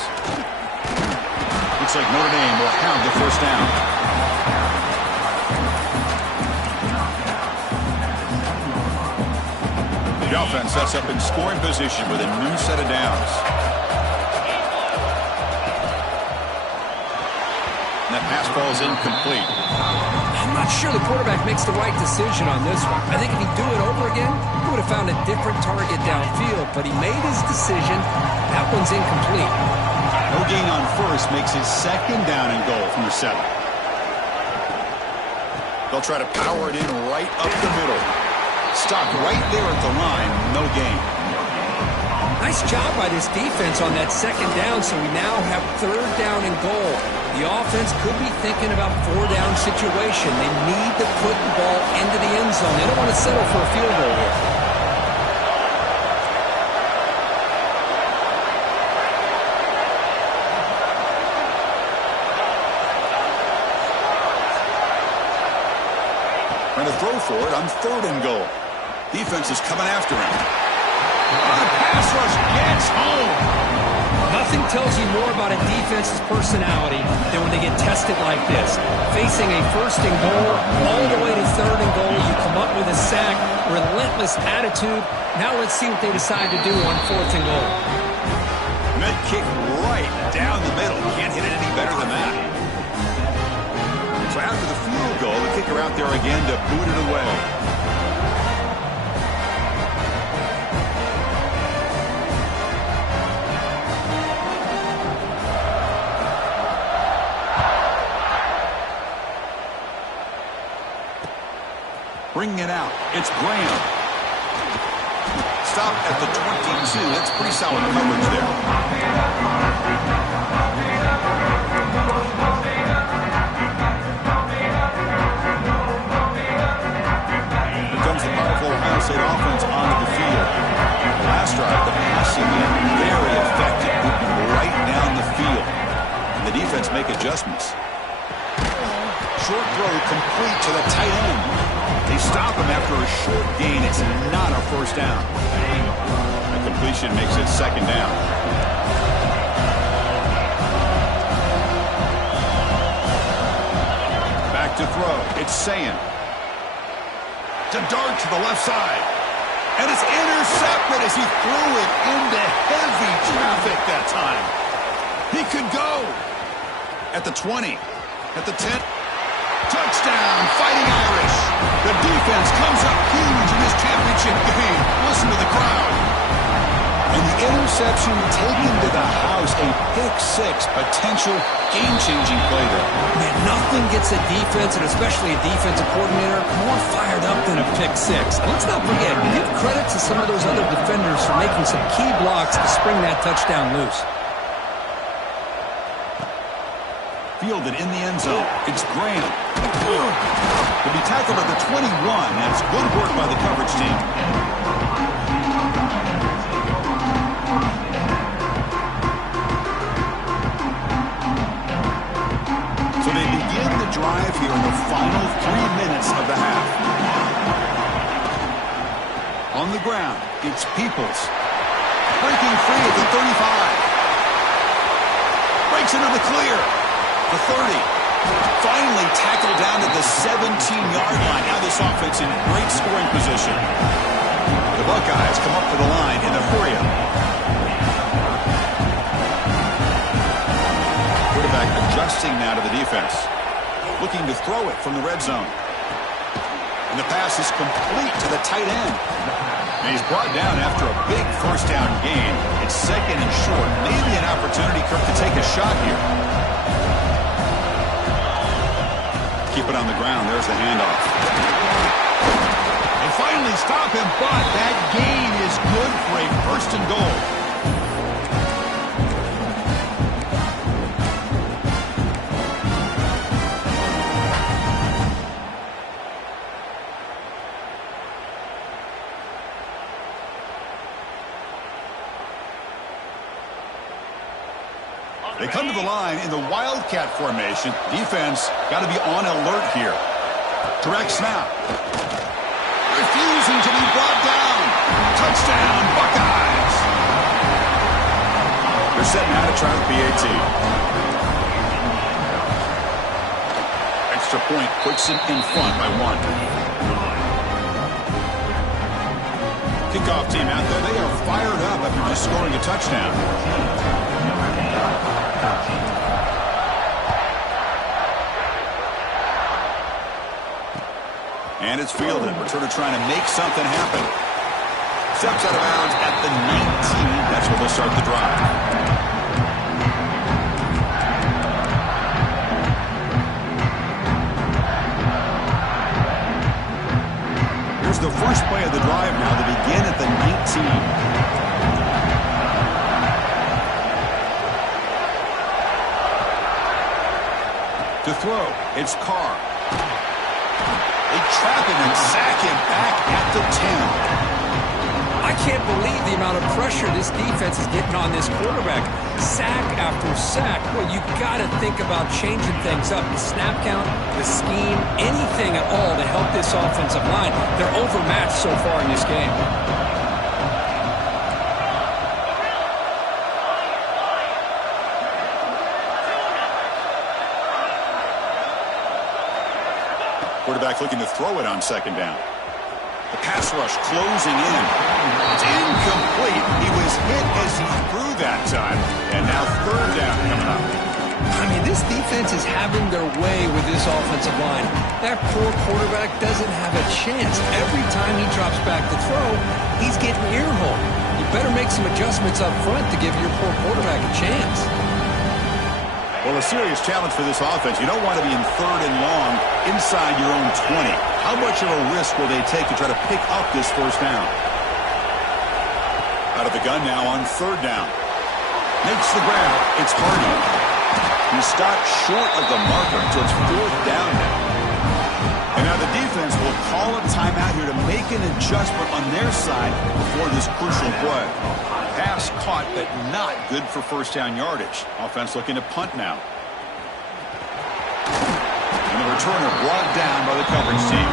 Looks like Notre Dame will have the first down. The offense sets up in scoring position with a new set of downs. And that pass ball is incomplete. I'm not sure the quarterback makes the right decision on this one. I think if he'd do it over again, he would have found a different target downfield. But he made his decision. That one's incomplete. No gain on first makes it 2nd down and goal from the 7. They'll try to power it in right up the middle. Stopped right there at the line. No gain. Nice job by this defense on that 2nd down, so we now have 3rd down and goal. The offense could be thinking about 4-down situation. They need to put the ball into the end zone. They don't want to settle for a field goal here. Trying to throw for it on 3rd and goal. Defense is coming after him. On a pass rush, gets home. Nothing tells you more about a defense's personality than when they get tested like this. Facing a 1st and goal, all the way to 3rd and goal, you come up with a sack, relentless attitude. Now let's see what they decide to do on 4th and goal. Mid kick right down the middle. Can't hit it any better than that. So after the field goal, the kicker out there again to boot it away. Bringing it out. It's Graham. Stop at the 22. That's pretty solid coverage there. Here comes the powerful Ohio State offense onto the field. Last drive, the passing game very effective, moving right down the field. And the defense make adjustments. Short throw complete to the tight end. They stop him after a short gain. It's not a first down. The completion makes it 2nd down. It's Sayin. To dart to the left side. And it's intercepted as he threw it into heavy traffic that time. He could go. At the 20. At the 10. Touchdown, Fighting Irish. The defense comes up huge in this championship game. Listen to the crowd. And the interception taken to the house, a pick-6 potential game-changing play there. Man, nothing gets a defense, and especially a defensive coordinator, more fired up than a pick-6. Let's not forget, give credit to some of those other defenders for making some key blocks to spring that touchdown loose. Fielded in the end zone. It's Graham. To be tackled at the 21. That's good work by the coverage team. So they begin the drive here in the final 3 minutes of the half. On the ground, it's Peoples. Breaking free at the 35. Breaks into the clear. The 30. Finally tackled down to the 17-yard line. Now this offense in great scoring position. The Buckeyes come up to the line in a hurry-up. Quarterback adjusting now to the defense. Looking to throw it from the red zone. And the pass is complete to the tight end. And he's brought down after a big first down gain. It's second and short. Maybe an opportunity, Kirk, to take a shot here. Keep it on the ground. There's the handoff. They finally stop him, but that gain is good for a first and goal. They come to the line in the Wildcat formation. Defense got to be on alert here. Direct snap. Refusing to be brought down. Touchdown, Buckeyes. They're setting out to try the PAT. Extra point puts it in front by 1. Kickoff team out there. They are fired up after just scoring a touchdown. And it's fielded. Returner trying to make something happen. Steps out of bounds at the 19. That's where they'll start the drive. Here's the first play of the drive now. They begin at the 19. To throw, it's Carr. They trap him and sack him back at the 10. I can't believe the amount of pressure this defense is getting on this quarterback. Sack after sack. Well, you got to think about changing things up. The snap count, the scheme, anything at all to help this offensive line. They're overmatched so far in this game. Quarterback looking to throw it on second down. The pass rush closing in. It's incomplete. He was hit as he threw that time. And now third down coming up. I mean, this defense is having their way with this offensive line. That poor quarterback doesn't have a chance. Every time he drops back to throw, he's getting earholed. You better make some adjustments up front to give your poor quarterback a chance. Well, a serious challenge for this offense. You don't want to be in third and long inside your own 20. How much of a risk will they take to try to pick up this first down? Out of the gun now on third down. Makes the grab. It's Hardy. He stopped short of the marker, so it's fourth down now. And now the defense will call a timeout here to make an adjustment on their side before this crucial play. Pass caught, but not good for first down yardage. Offense looking to punt now. And the returner brought down by the coverage team.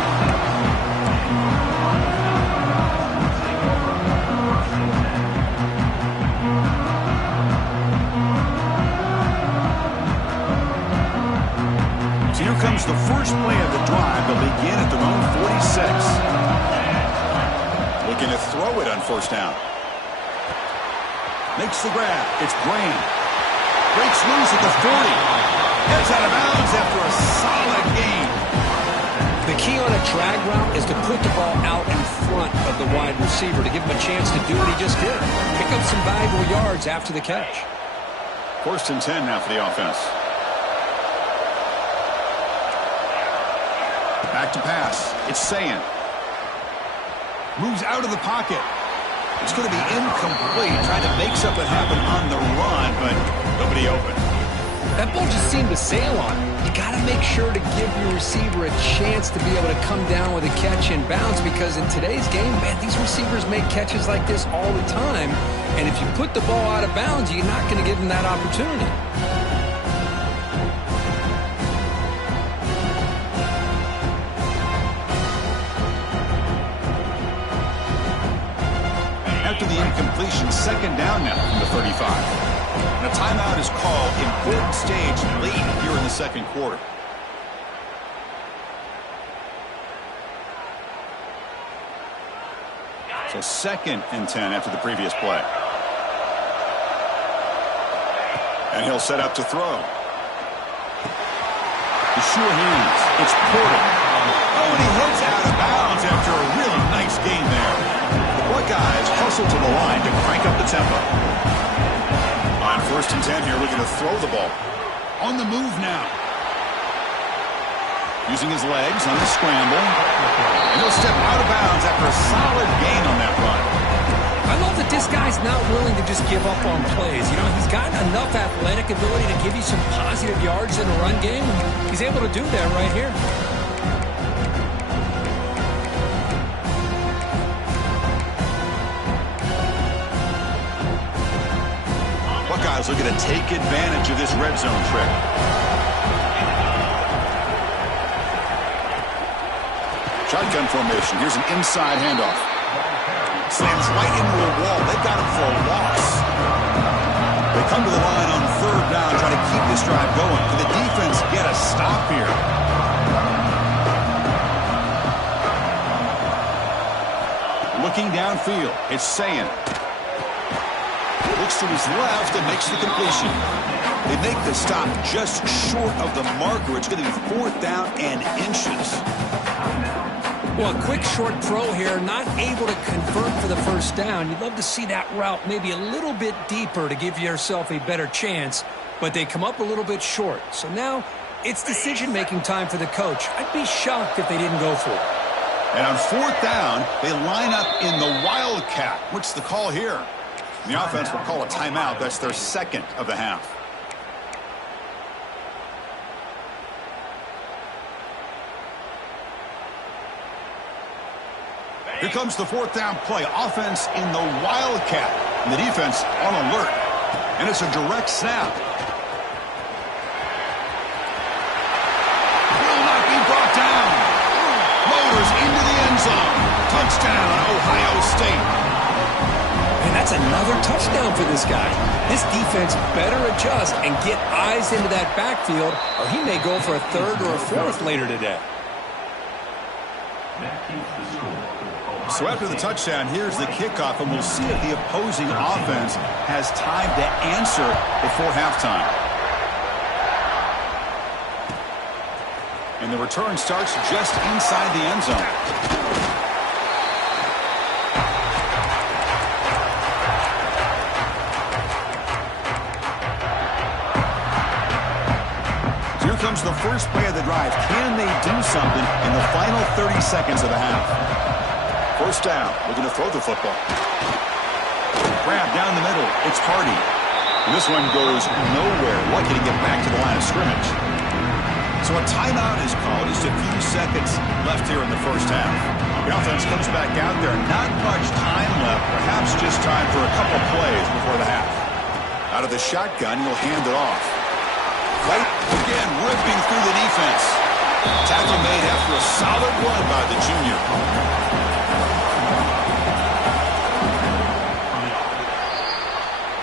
Here comes the first play of the drive. They'll begin at their own 46. Looking to throw it on first down. Makes the grab. It's Graham. Breaks loose at the 40. Gets out of bounds after a solid gain. The key on a drag route is to put the ball out in front of the wide receiver to give him a chance to do what he just did. Pick up some valuable yards after the catch. 1st and 10 now for the offense. Back to pass. It's Sayin. Moves out of the pocket. It's going to be incomplete. Trying to make something happen on the run, but nobody open. That ball just seemed to sail on him. You got to make sure to give your receiver a chance to be able to come down with a catch and bounce, because in today's game, man, these receivers make catches like this all the time. And if you put the ball out of bounds, you're not going to give them that opportunity. After the incompletion, 2nd down now from the 35. And a timeout is called. Important stage late here in the 2nd quarter. So 2nd and 10 after the previous play. And he'll set up to throw. The sure hands. It's Porter. Oh, and he hits out of bounds after a really nice gain there. The Buckeyes hustle to the line to crank up the tempo. On 1st and 10 here, looking to throw the ball. On the move now. Using his legs on the scramble. And he'll step out of bounds after a solid gain on that run. I love that this guy's not willing to just give up on plays. You know, he's got enough athletic ability to give you some positive yards in the run game. He's able to do that right here. Buckeyes looking to take advantage of this red zone trick. Shotgun formation. Here's an inside handoff. Slams right into a wall. They've got him for a loss. They come to the line on 3rd down, trying to keep this drive going. Can the defense get a stop here? Looking downfield, it's Sayin. Looks to his left and makes the completion. They make the stop just short of the marker. It's going to be 4th down and inches. Well, a quick short throw here, not able to convert for the first down. You'd love to see that route maybe a little bit deeper to give yourself a better chance, but they come up a little bit short. So now it's decision-making time for the coach. I'd be shocked if they didn't go for it. And on 4th down, they line up in the Wildcat. What's the call here? The offense will call a timeout. That's their 2nd of the half. Here comes the 4th down play. Offense in the Wildcat. And the defense on alert. And it's a direct snap. Will not be brought down. Motors into the end zone. Touchdown, Ohio State. And that's another touchdown for this guy. This defense better adjust and get eyes into that backfield, or he may go for a 3rd or a 4th later today. So after the touchdown, here's the kickoff, and we'll see if the opposing offense has time to answer before halftime. And the return starts just inside the end zone. So here comes the first play of the drive. Can they do something in the final 30 seconds of the half? 1st down, looking to throw the football. Grab down the middle, it's Hardy. And this one goes nowhere, lucky to get back to the line of scrimmage. So a timeout is called, just a few seconds left here in the 1st half. The offense comes back out there, not much time left, perhaps just time for a couple plays before the half. Out of the shotgun, he'll hand it off. Right again, ripping through the defense. Tackle made after a solid run by the junior.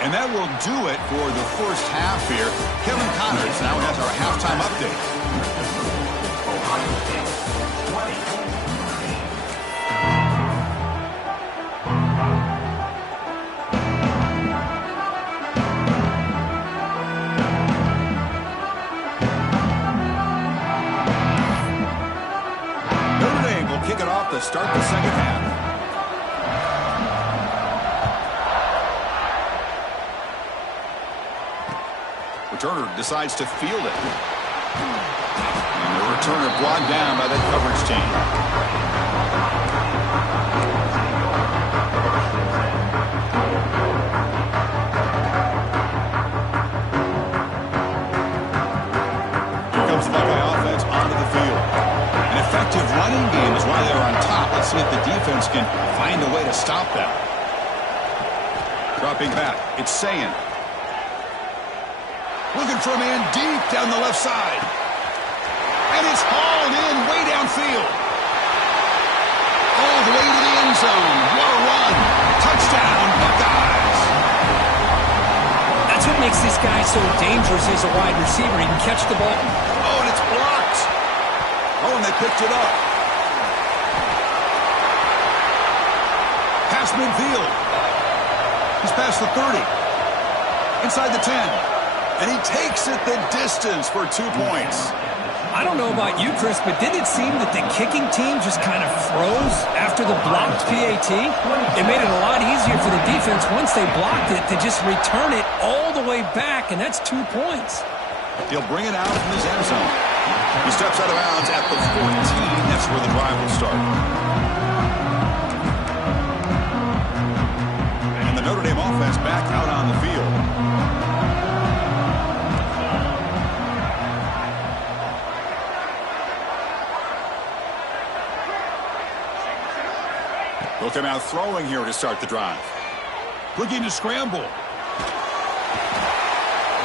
And that will do it for the 1st half here. Kevin Connors now has our halftime update. to start the second half. Returner decides to field it. And the returner brought down by that coverage team. Here comes the Buckeye offense onto the field. An effective running game is why they're on top. Let's see if the defense can find a way to stop them. Dropping back, it's Sayin. Looking for a man deep down the left side. And it's hauled in way downfield. All the way to the end zone. What a run. Touchdown, Buckeyes. That's what makes this guy so dangerous as a wide receiver. He can catch the ball. Oh, and it's blocked. Oh, and they picked it up. Pass midfield. He's past the 30. Inside the 10. And he takes it the distance for 2 points. I don't know about you, Chris, but did it seem that the kicking team just kind of froze after the blocked PAT? It made it a lot easier for the defense once they blocked it to just return it all the way back, and that's 2 points. He'll bring it out from his end zone. He steps out of bounds at the 14. That's where the drive will start. And the Notre Dame offense back out on the field. They'll come out throwing here to start the drive. Looking to scramble.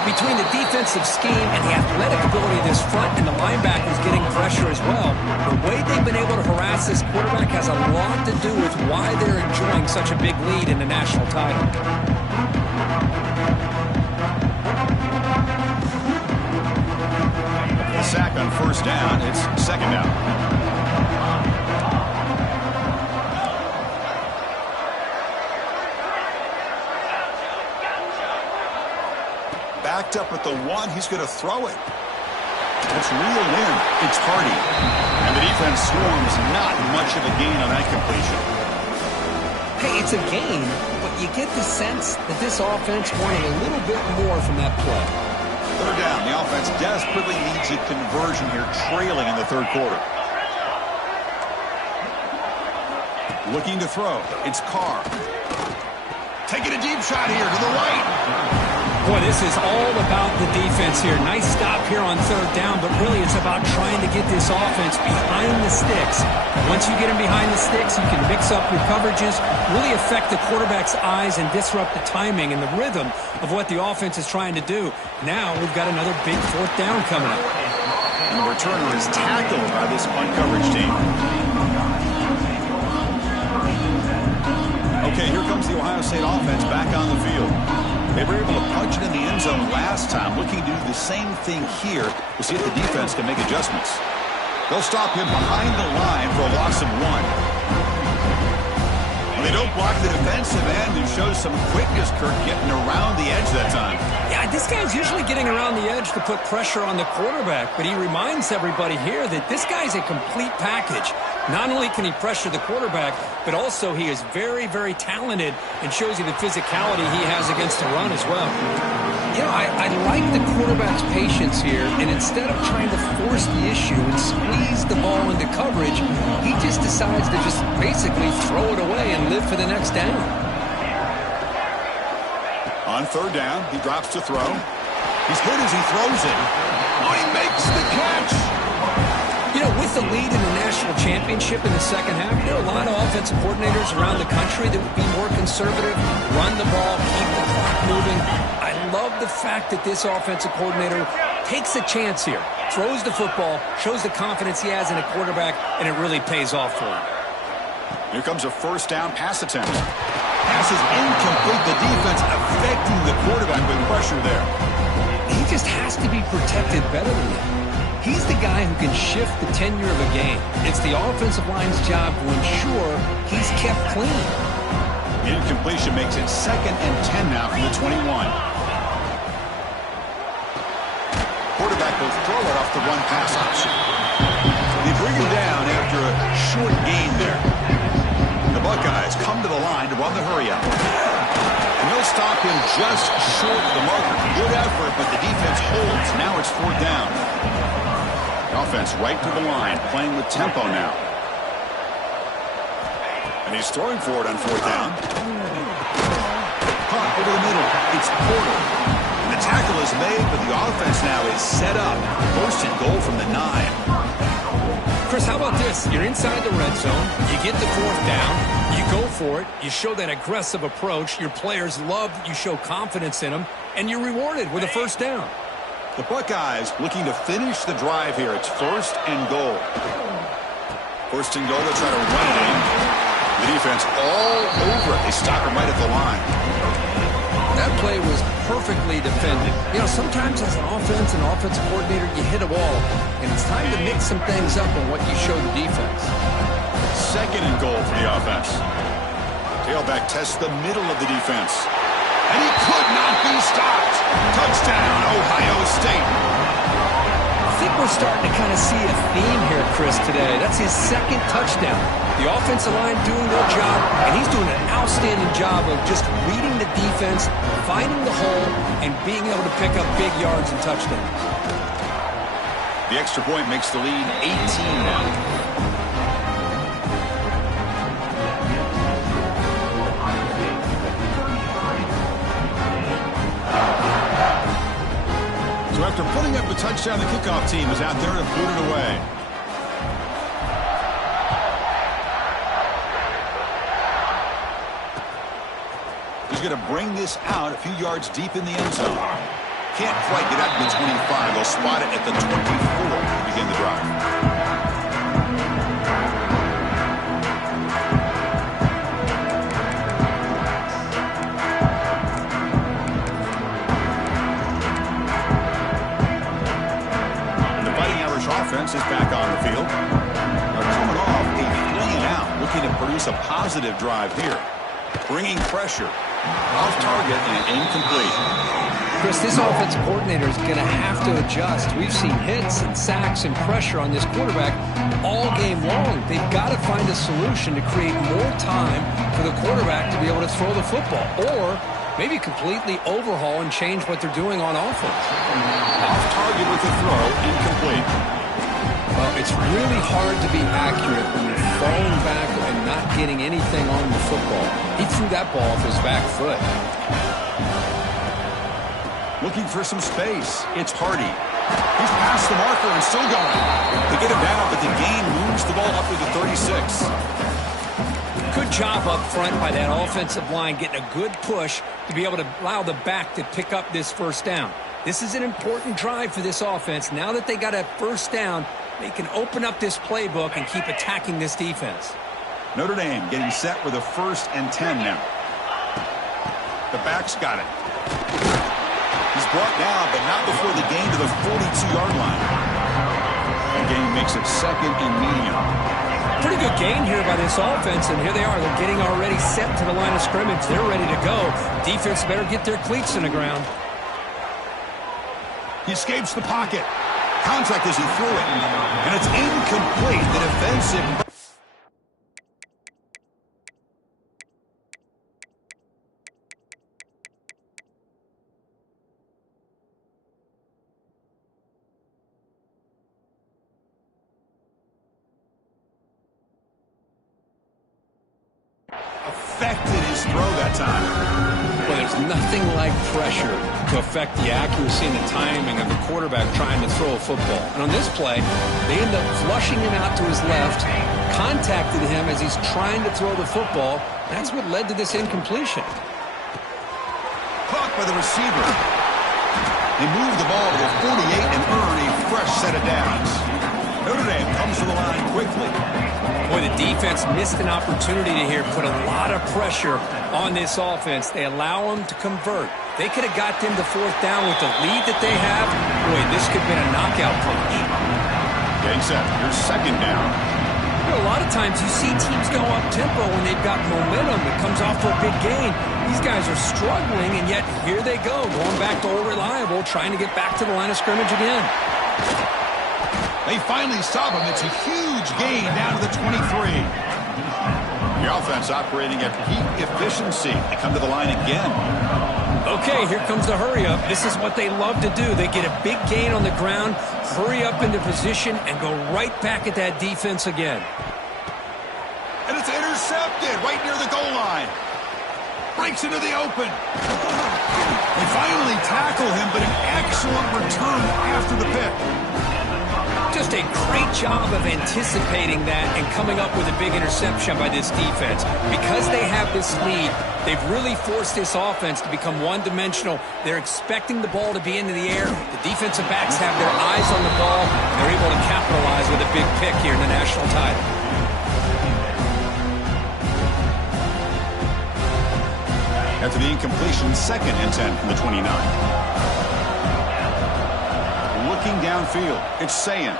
Between the defensive scheme and the athletic ability of this front and the linebackers getting pressure as well, the way they've been able to harass this quarterback has a lot to do with why they're enjoying such a big lead in the national title. A sack on first down. It's second down. Backed up at the 1. He's going to throw it. That's reeled in. It's Hardy. And the defense swarms not much of a gain on that completion. Hey, it's a gain, but you get the sense that this offense wanted a little bit more from that play. Third down. The offense desperately needs a conversion here, trailing in the third quarter. Looking to throw. It's Carr. Taking a deep shot here to the right. Boy, this is all about the defense here. Nice stop here on third down, but really it's about trying to get this offense behind the sticks. Once you get them behind the sticks, you can mix up your coverages, really affect the quarterback's eyes and disrupt the timing and the rhythm of what the offense is trying to do. Now we've got another big fourth down coming up. And the returner is tackled by this coverage team. Okay, here comes the Ohio State offense back on the field. They were able to punch it in the end zone last time, looking to do the same thing here. We'll see if the defense can make adjustments. They'll stop him behind the line for a loss of 1. And they don't block the defensive end, who shows some quickness, Kirk, getting around the edge that time. Yeah, this guy's usually getting around the edge to put pressure on the quarterback, but he reminds everybody here that this guy's a complete package. Not only can he pressure the quarterback, but also he is very, very talented and shows you the physicality he has against the run as well. You know, I like the quarterback's patience here, and instead of trying to force the issue and squeeze the ball into coverage, he just decides to just basically throw it away and live for the next down. On third down, he drops to throw. He's hit as he throws it. Oh, he makes the catch. You know, with the lead in the national championship in the second half, there are a lot of offensive coordinators around the country that would be more conservative, run the ball, keep the clock moving. I love the fact that this offensive coordinator takes a chance here, throws the football, shows the confidence he has in a quarterback, and it really pays off for him. Here comes a first down pass attempt. Pass is incomplete. The defense affecting the quarterback with pressure there. He just has to be protected better than that. He's the guy who can shift the tenure of a game. It's the offensive line's job to ensure he's kept clean. Incompletion makes it 2nd and 10 now from the 21. Quarterback will throw it off the run pass option. They bring him down after a short gain there. Buckeyes come to the line to run the hurry out. And they'll stop him just short of the marker. Good effort, but the defense holds. Now it's 4th down. The offense right to the line, playing with tempo now. And he's throwing for it on 4th down. Caught over the middle. It's Porter. And the tackle is made, but the offense now is set up. 1st and goal from the 9. Chris, how about this? You're inside the red zone. You get the 4th down. You go for it. You show that aggressive approach. Your players love that you show confidence in them. And you're rewarded with a 1st down. The Buckeyes looking to finish the drive here. It's 1st and goal. 1st and goal. They'll try to run it in. The defense all over it. They stop him right at the line. That play was perfectly defended. You know, sometimes as an offensive coordinator, you hit a wall, and it's time to mix some things up on what you show the defense. 2nd and goal for the offense. Tailback tests the middle of the defense. And he could not be stopped. Touchdown, Ohio State. I think we're starting to kind of see a theme here, Chris, today. That's his 2nd touchdown. The offensive line doing their job, and he's doing an outstanding job of just reading the defense, finding the hole, and being able to pick up big yards and touchdowns. The extra point makes the lead 18 now. So after putting up the touchdown, the kickoff team is out there to boot it away. He's going to bring this out a few yards deep in the end zone. Can't quite get out to the 25. They'll spot it at the 24 to begin the drive. Offense is back on the field. They're coming off a 3-and-out, looking to produce a positive drive here. Bringing pressure. Off target and incomplete. Chris, this offensive coordinator is going to have to adjust. We've seen hits and sacks and pressure on this quarterback all game long. They've got to find a solution to create more time for the quarterback to be able to throw the football, or maybe completely overhaul and change what they're doing on offense. Off target with the throw, incomplete. Well, it's really hard to be accurate when you're falling back and not getting anything on the football. He threw that ball off his back foot. Looking for some space. It's Hardy. He's past the marker and still going. They get him down, but the gain moves the ball up to the 36. Good job up front by that offensive line, getting a good push to be able to allow the back to pick up this 1st down. This is an important drive for this offense. Now that they got a 1st down, they can open up this playbook and keep attacking this defense. Notre Dame getting set with a 1st and 10 now. The back's got it. He's brought down, but not before the gain to the 42-yard line. The gain makes it 2nd and medium. Pretty good gain here by this offense, and here they are. They're getting already set to the line of scrimmage. They're ready to go. Defense better get their cleats in the ground. He escapes the pocket. Contact as he threw it. And it's incomplete. The defensive... affected his throw that time. Well, there's nothing like pressure to affect the accuracy and the timing of the quarterback trying to throw a football. And on this play, they end up flushing him out to his left, contacted him as he's trying to throw the football. That's what led to this incompletion. Caught by the receiver. They move the ball to the 48 and earn a fresh set of downs. Notre Dame comes to the line quickly. Boy, the defense missed an opportunity to here put a lot of pressure on this offense. They allow them to convert. They could have got them to 4th down with the lead that they have. Boy, this could have been a knockout punch. Getting set. Here's 2nd down. You know, a lot of times you see teams go up-tempo when they've got momentum that comes off to a big gain. These guys are struggling, and yet here they go, going back to old reliable, trying to get back to the line of scrimmage again. They finally stop him. It's a huge gain down to the 23. The offense operating at peak efficiency. They come to the line again. Okay, here comes the hurry up. This is what they love to do. They get a big gain on the ground, hurry up into position, and go right back at that defense again. And it's intercepted right near the goal line. Breaks into the open. They finally tackle him, but an excellent return after the pick. Just a great job of anticipating that and coming up with a big interception by this defense. Because they have this lead, they've really forced this offense to become one-dimensional. They're expecting the ball to be into the air. The defensive backs have their eyes on the ball. They're able to capitalize with a big pick here in the national title. After the incompletion, 2nd and 10 from the 29. Looking downfield, it's Sayan.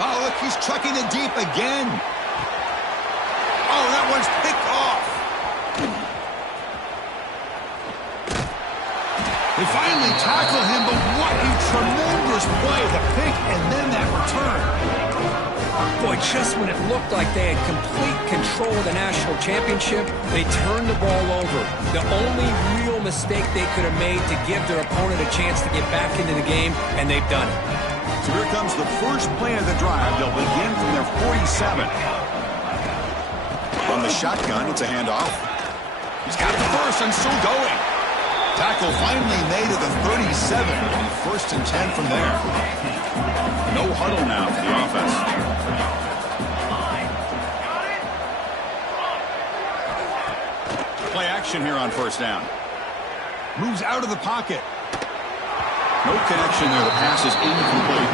Oh, look, he's chucking it deep again. Oh, that one's picked off. They finally tackle him, but what a tremendous play. The pick and then that return. Boy, just when it looked like they had complete control of the national championship, they turned the ball over. The only real mistake they could have made to give their opponent a chance to get back into the game, and they've done it. So here comes the first play of the drive. They'll begin from their 47. From the shotgun, it's a handoff. He's got the first and still going. Tackle finally made at the 37. 1st and 10 from there. No huddle now for the offense. Play action here on 1st down. Moves out of the pocket. No connection there. The pass is incomplete.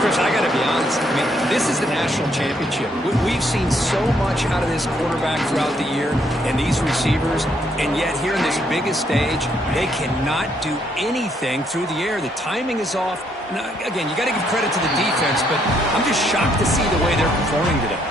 Chris, I got to be honest. I mean, this is the national championship. We've seen so much out of this quarterback throughout the year and these receivers, and yet here in this biggest stage, they cannot do anything through the air. The timing is off. Now, again, you got to give credit to the defense, but I'm just shocked to see the way they're performing today.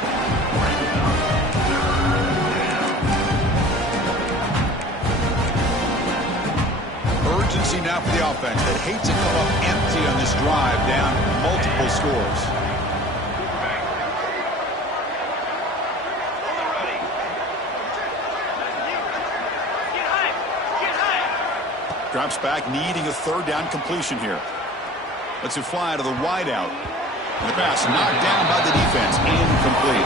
Urgency now for the offense that hates to come up empty on this drive, down multiple scores. Drops back, needing a 3rd down completion here. Lets it fly to the wideout. And the pass knocked down by the defense, incomplete.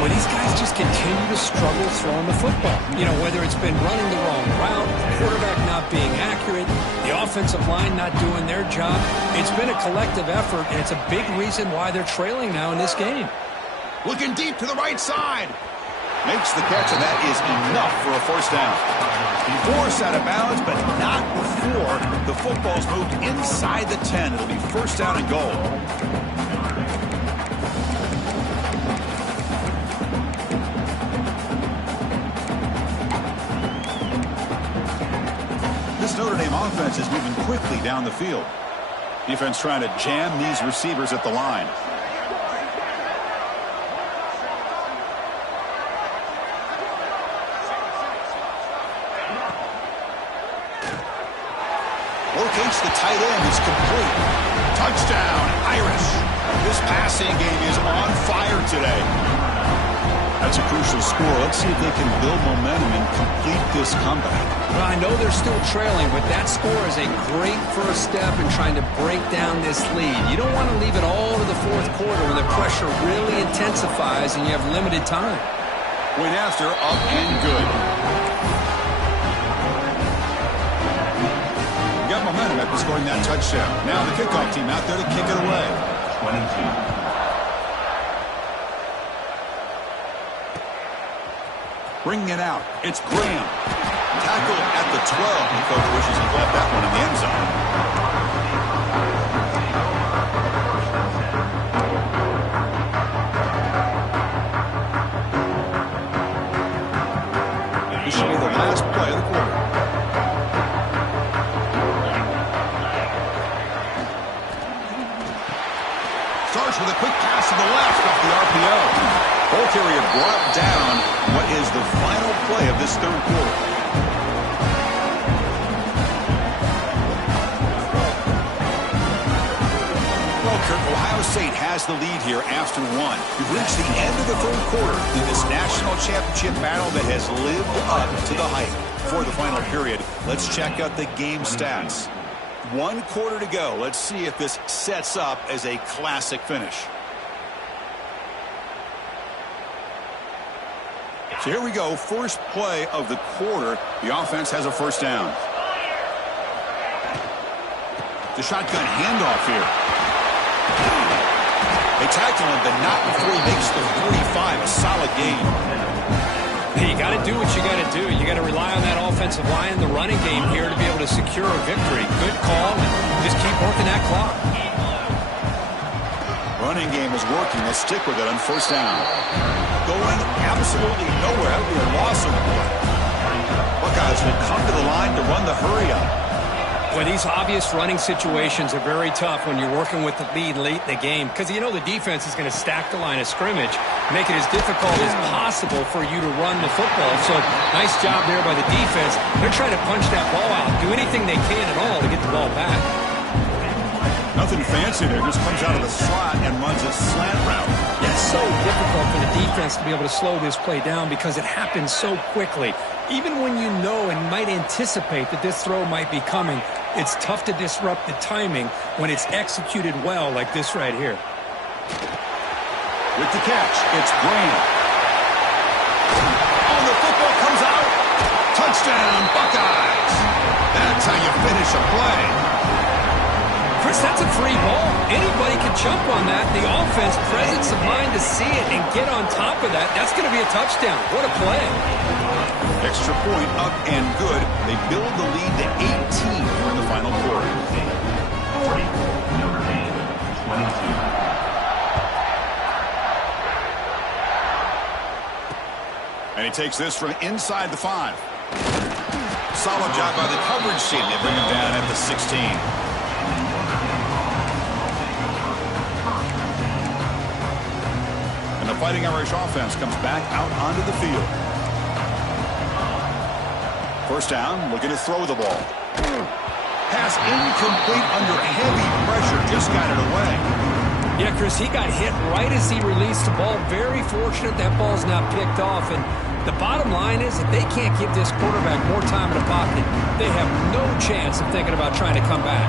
Well, these guys just continue to struggle throwing the football. You know, whether it's been running the wrong route, the quarterback not being accurate, the offensive line not doing their job. It's been a collective effort, and it's a big reason why they're trailing now in this game. Looking deep to the right side. Makes the catch, and that is enough for a 1st down. Forced out of bounds, but not before the football's moved inside the 10. It'll be 1st down and goal. This Notre Dame offense is moving quickly down the field. Defense trying to jam these receivers at the line. Locates the tight end. It's complete. Touchdown, Irish. This passing game is on fire today. That's a crucial score. Let's see if they can build momentum and complete this comeback. Well, I know they're still trailing, but that score is a great first step in trying to break down this lead. You don't want to leave it all to the 4th quarter when the pressure really intensifies and you have limited time. Went after, up and good. Got momentum after scoring that touchdown. Now the kickoff team out there to kick it away. 22. Bringing it out. It's Graham. Tackle at the 12. The coach wishes he left that one in the end zone. This should be the last play of the quarter. Starts with a quick pass to the left off the RPO. Ball carrier brought down. What is the final play of this 3rd quarter? Well, Kirk, Ohio State has the lead here after one. We've reached the end of the third quarter in this national championship battle that has lived up to the hype. For the final period, let's check out the game stats. 1 quarter to go. Let's see if this sets up as a classic finish. So here we go. First play of the quarter. The offense has a first down. The shotgun handoff here. They tackle him, but not before he makes the 45. A solid gain. Hey, you got to do what you got to do. You got to rely on that offensive line, the running game here to be able to secure a victory. Good call, and just keep working that clock. Running game is working. Let's stick with it on first down. Going absolutely nowhere. That would be a loss of the play. Buckeyes will come to the line to run the hurry up. Well, these obvious running situations are very tough when you're working with the lead late in the game because you know the defense is going to stack the line of scrimmage, make it as difficult as possible for you to run the football. So nice job there by the defense. They're trying to punch that ball out, do anything they can at all to get the ball back. Nothing fancy there. Just comes out of the slot and runs a slant route. Yeah, it's so difficult for the defense to be able to slow this play down because it happens so quickly. Even when you know and might anticipate that this throw might be coming, it's tough to disrupt the timing when it's executed well like this right here. With the catch, it's Graham. Oh, the football comes out. Touchdown, Buckeyes. That's how you finish a play. Chris, that's a free ball. Anybody can jump on that. The offense, presence of mind to see it and get on top of that. That's going to be a touchdown. What a play. Extra point up and good. They build the lead to 18 in the final quarter. And he takes this from inside the 5. Solid job by the coverage team. They bring him down at the 16. And the Fighting Irish offense comes back out onto the field. First down, looking to throw the ball. Pass incomplete under heavy pressure, just got it away. Yeah, Chris, he got hit right as he released the ball. Very fortunate that ball's not picked off. And the bottom line is that they can't give this quarterback more time in the pocket. They have no chance of thinking about trying to come back.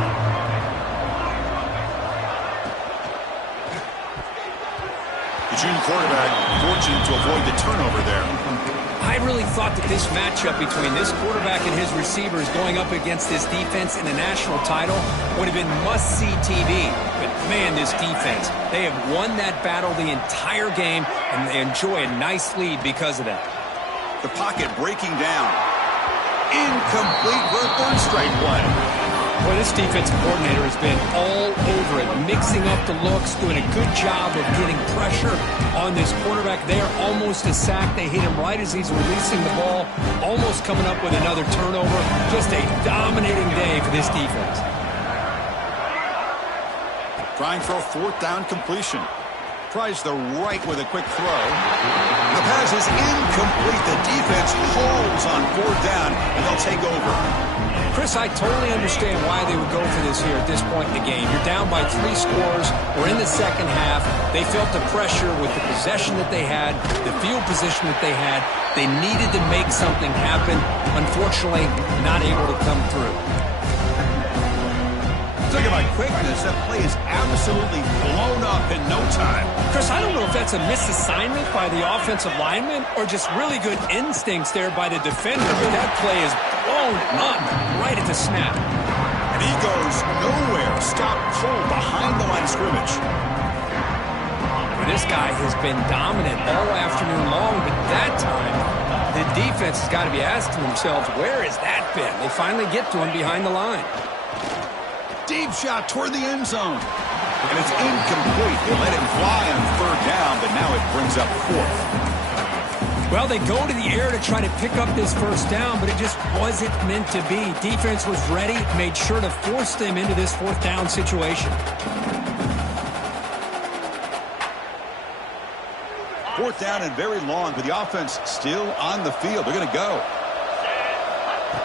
The junior quarterback fortunate to avoid the turnover there. I really thought that this matchup between this quarterback and his receivers going up against this defense in the national title would have been must-see TV. But, man, this defense, they have won that battle the entire game, and they enjoy a nice lead because of that. The pocket breaking down. Incomplete for a third straight play. Boy, this defensive coordinator has been all over it, mixing up the looks, doing a good job of getting pressure on this quarterback there. Almost a sack. They hit him right as he's releasing the ball, almost coming up with another turnover. Just a dominating day for this defense. Trying for a fourth down completion. Tries the right with a quick throw. The pass is incomplete. The defense holds on fourth down, and they'll take over. Chris, I totally understand why they would go for this here at this point in the game. You're down by 3 scores. We're in the second half. They felt the pressure with the possession that they had, the field position that they had. They needed to make something happen. Unfortunately, not able to come through. Look at my quickness. That play is absolutely blown up in no time. Chris, I don't know if that's a misassignment by the offensive lineman or just really good instincts there by the defender, but that play is blown up right at the snap. And he goes nowhere. Stop cold behind the line of scrimmage. Well, this guy has been dominant all afternoon long, but that time the defense has got to be asking themselves, where has that been? They finally get to him behind the line. Deep shot toward the end zone. And it's incomplete. They let him fly on third down, but now it brings up fourth. Well, they go to the air to try to pick up this first down, but it just wasn't meant to be. Defense was ready, made sure to force them into this fourth down situation. Fourth down and very long, but the offense still on the field. They're going to go.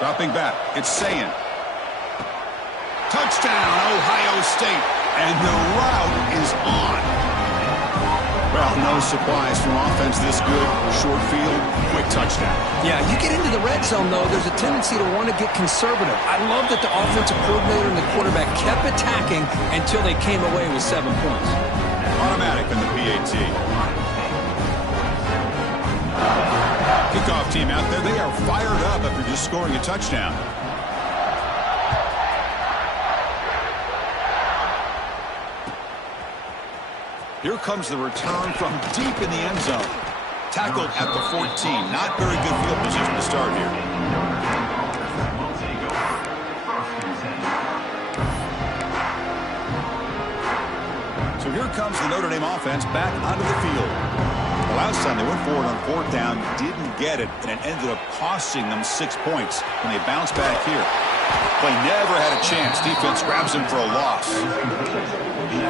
Dropping back, it's Sayin. Touchdown, Ohio State. And the route is on. Well, no surprise from offense this good. Short field, quick touchdown. Yeah, you get into the red zone, though, there's a tendency to want to get conservative. I love that the offensive coordinator and the quarterback kept attacking until they came away with 7 points. Automatic in the PAT. Kickoff team out there, they are fired up after just scoring a touchdown. Here comes the return from deep in the end zone. Tackled at the 14. Not very good field position to start here. So here comes the Notre Dame offense back onto the field. The last time they went forward on 4th down, didn't get it, and it ended up costing them 6 points when they bounced back here. Play never had a chance. Defense grabs him for a loss.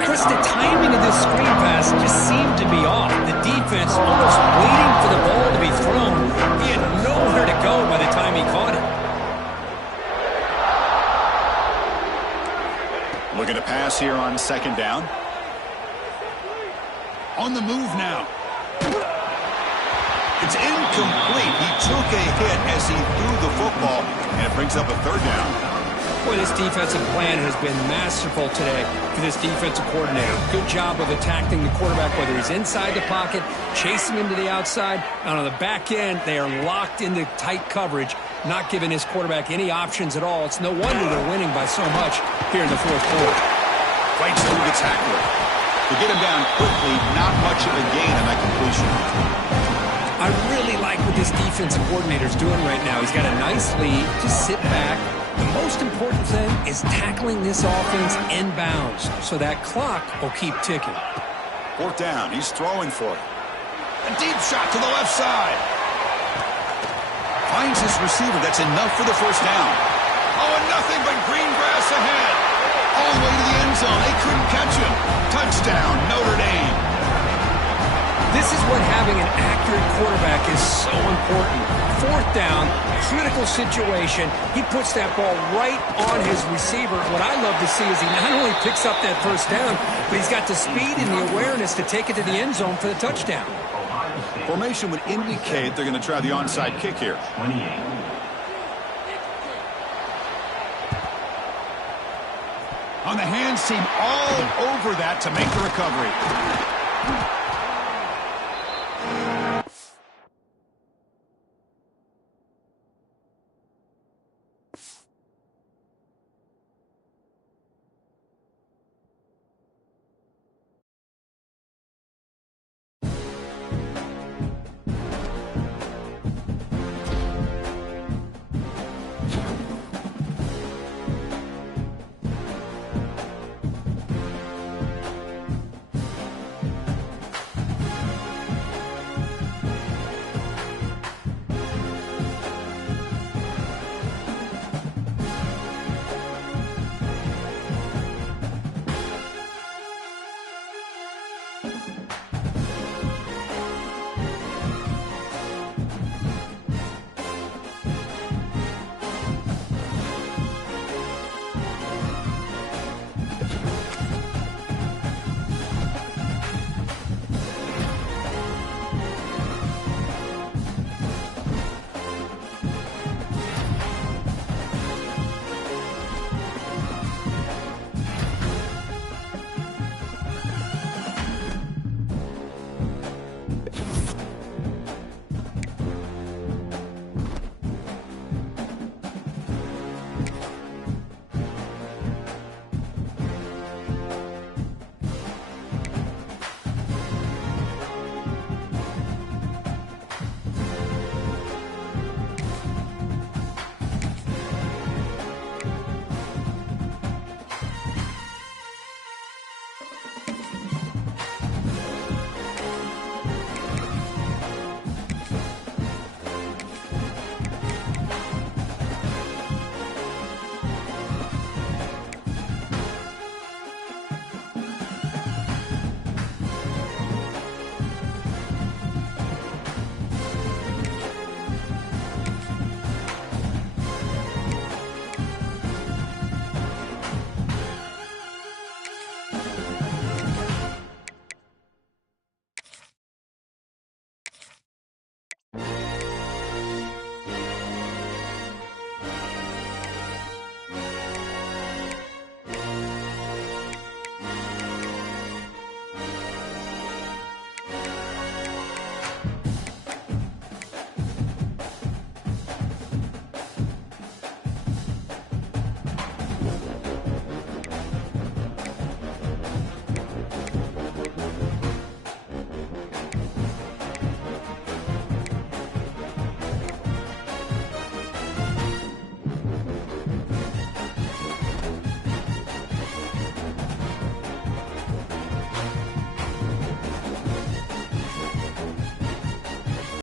Chris, the timing of this screen pass just seemed to be off. The defense almost waiting for the ball to be thrown. He had nowhere to go by the time he caught it. Looking to pass here on 2nd down. On the move now. It's incomplete. He took a hit as he threw the football, and it brings up a 3rd down. Boy, this defensive plan has been masterful today for this defensive coordinator. Good job of attacking the quarterback, whether he's inside the pocket, chasing him to the outside. And on the back end, they are locked into tight coverage, not giving his quarterback any options at all. It's no wonder they're winning by so much here in the 4th quarter. Fights through the tackler. To get him down quickly, not much of a gain on that completion. I really like what this defensive coordinator is doing right now. He's got a nice lead. Just sit back. The most important thing is tackling this offense inbounds so that clock will keep ticking. 4th down. He's throwing for it. A deep shot to the left side. Finds his receiver. That's enough for the 1st down. Oh, and nothing but green grass ahead. All the way to the end zone. They couldn't catch him. Touchdown, Notre Dame. This is what having an accurate quarterback is so important. 4th down, critical situation. He puts that ball right on his receiver. What I love to see is he not only picks up that 1st down, but he's got the speed and the awareness to take it to the end zone for the touchdown. Formation would indicate they're going to try the onside kick here. On the hands team all over that to make the recovery.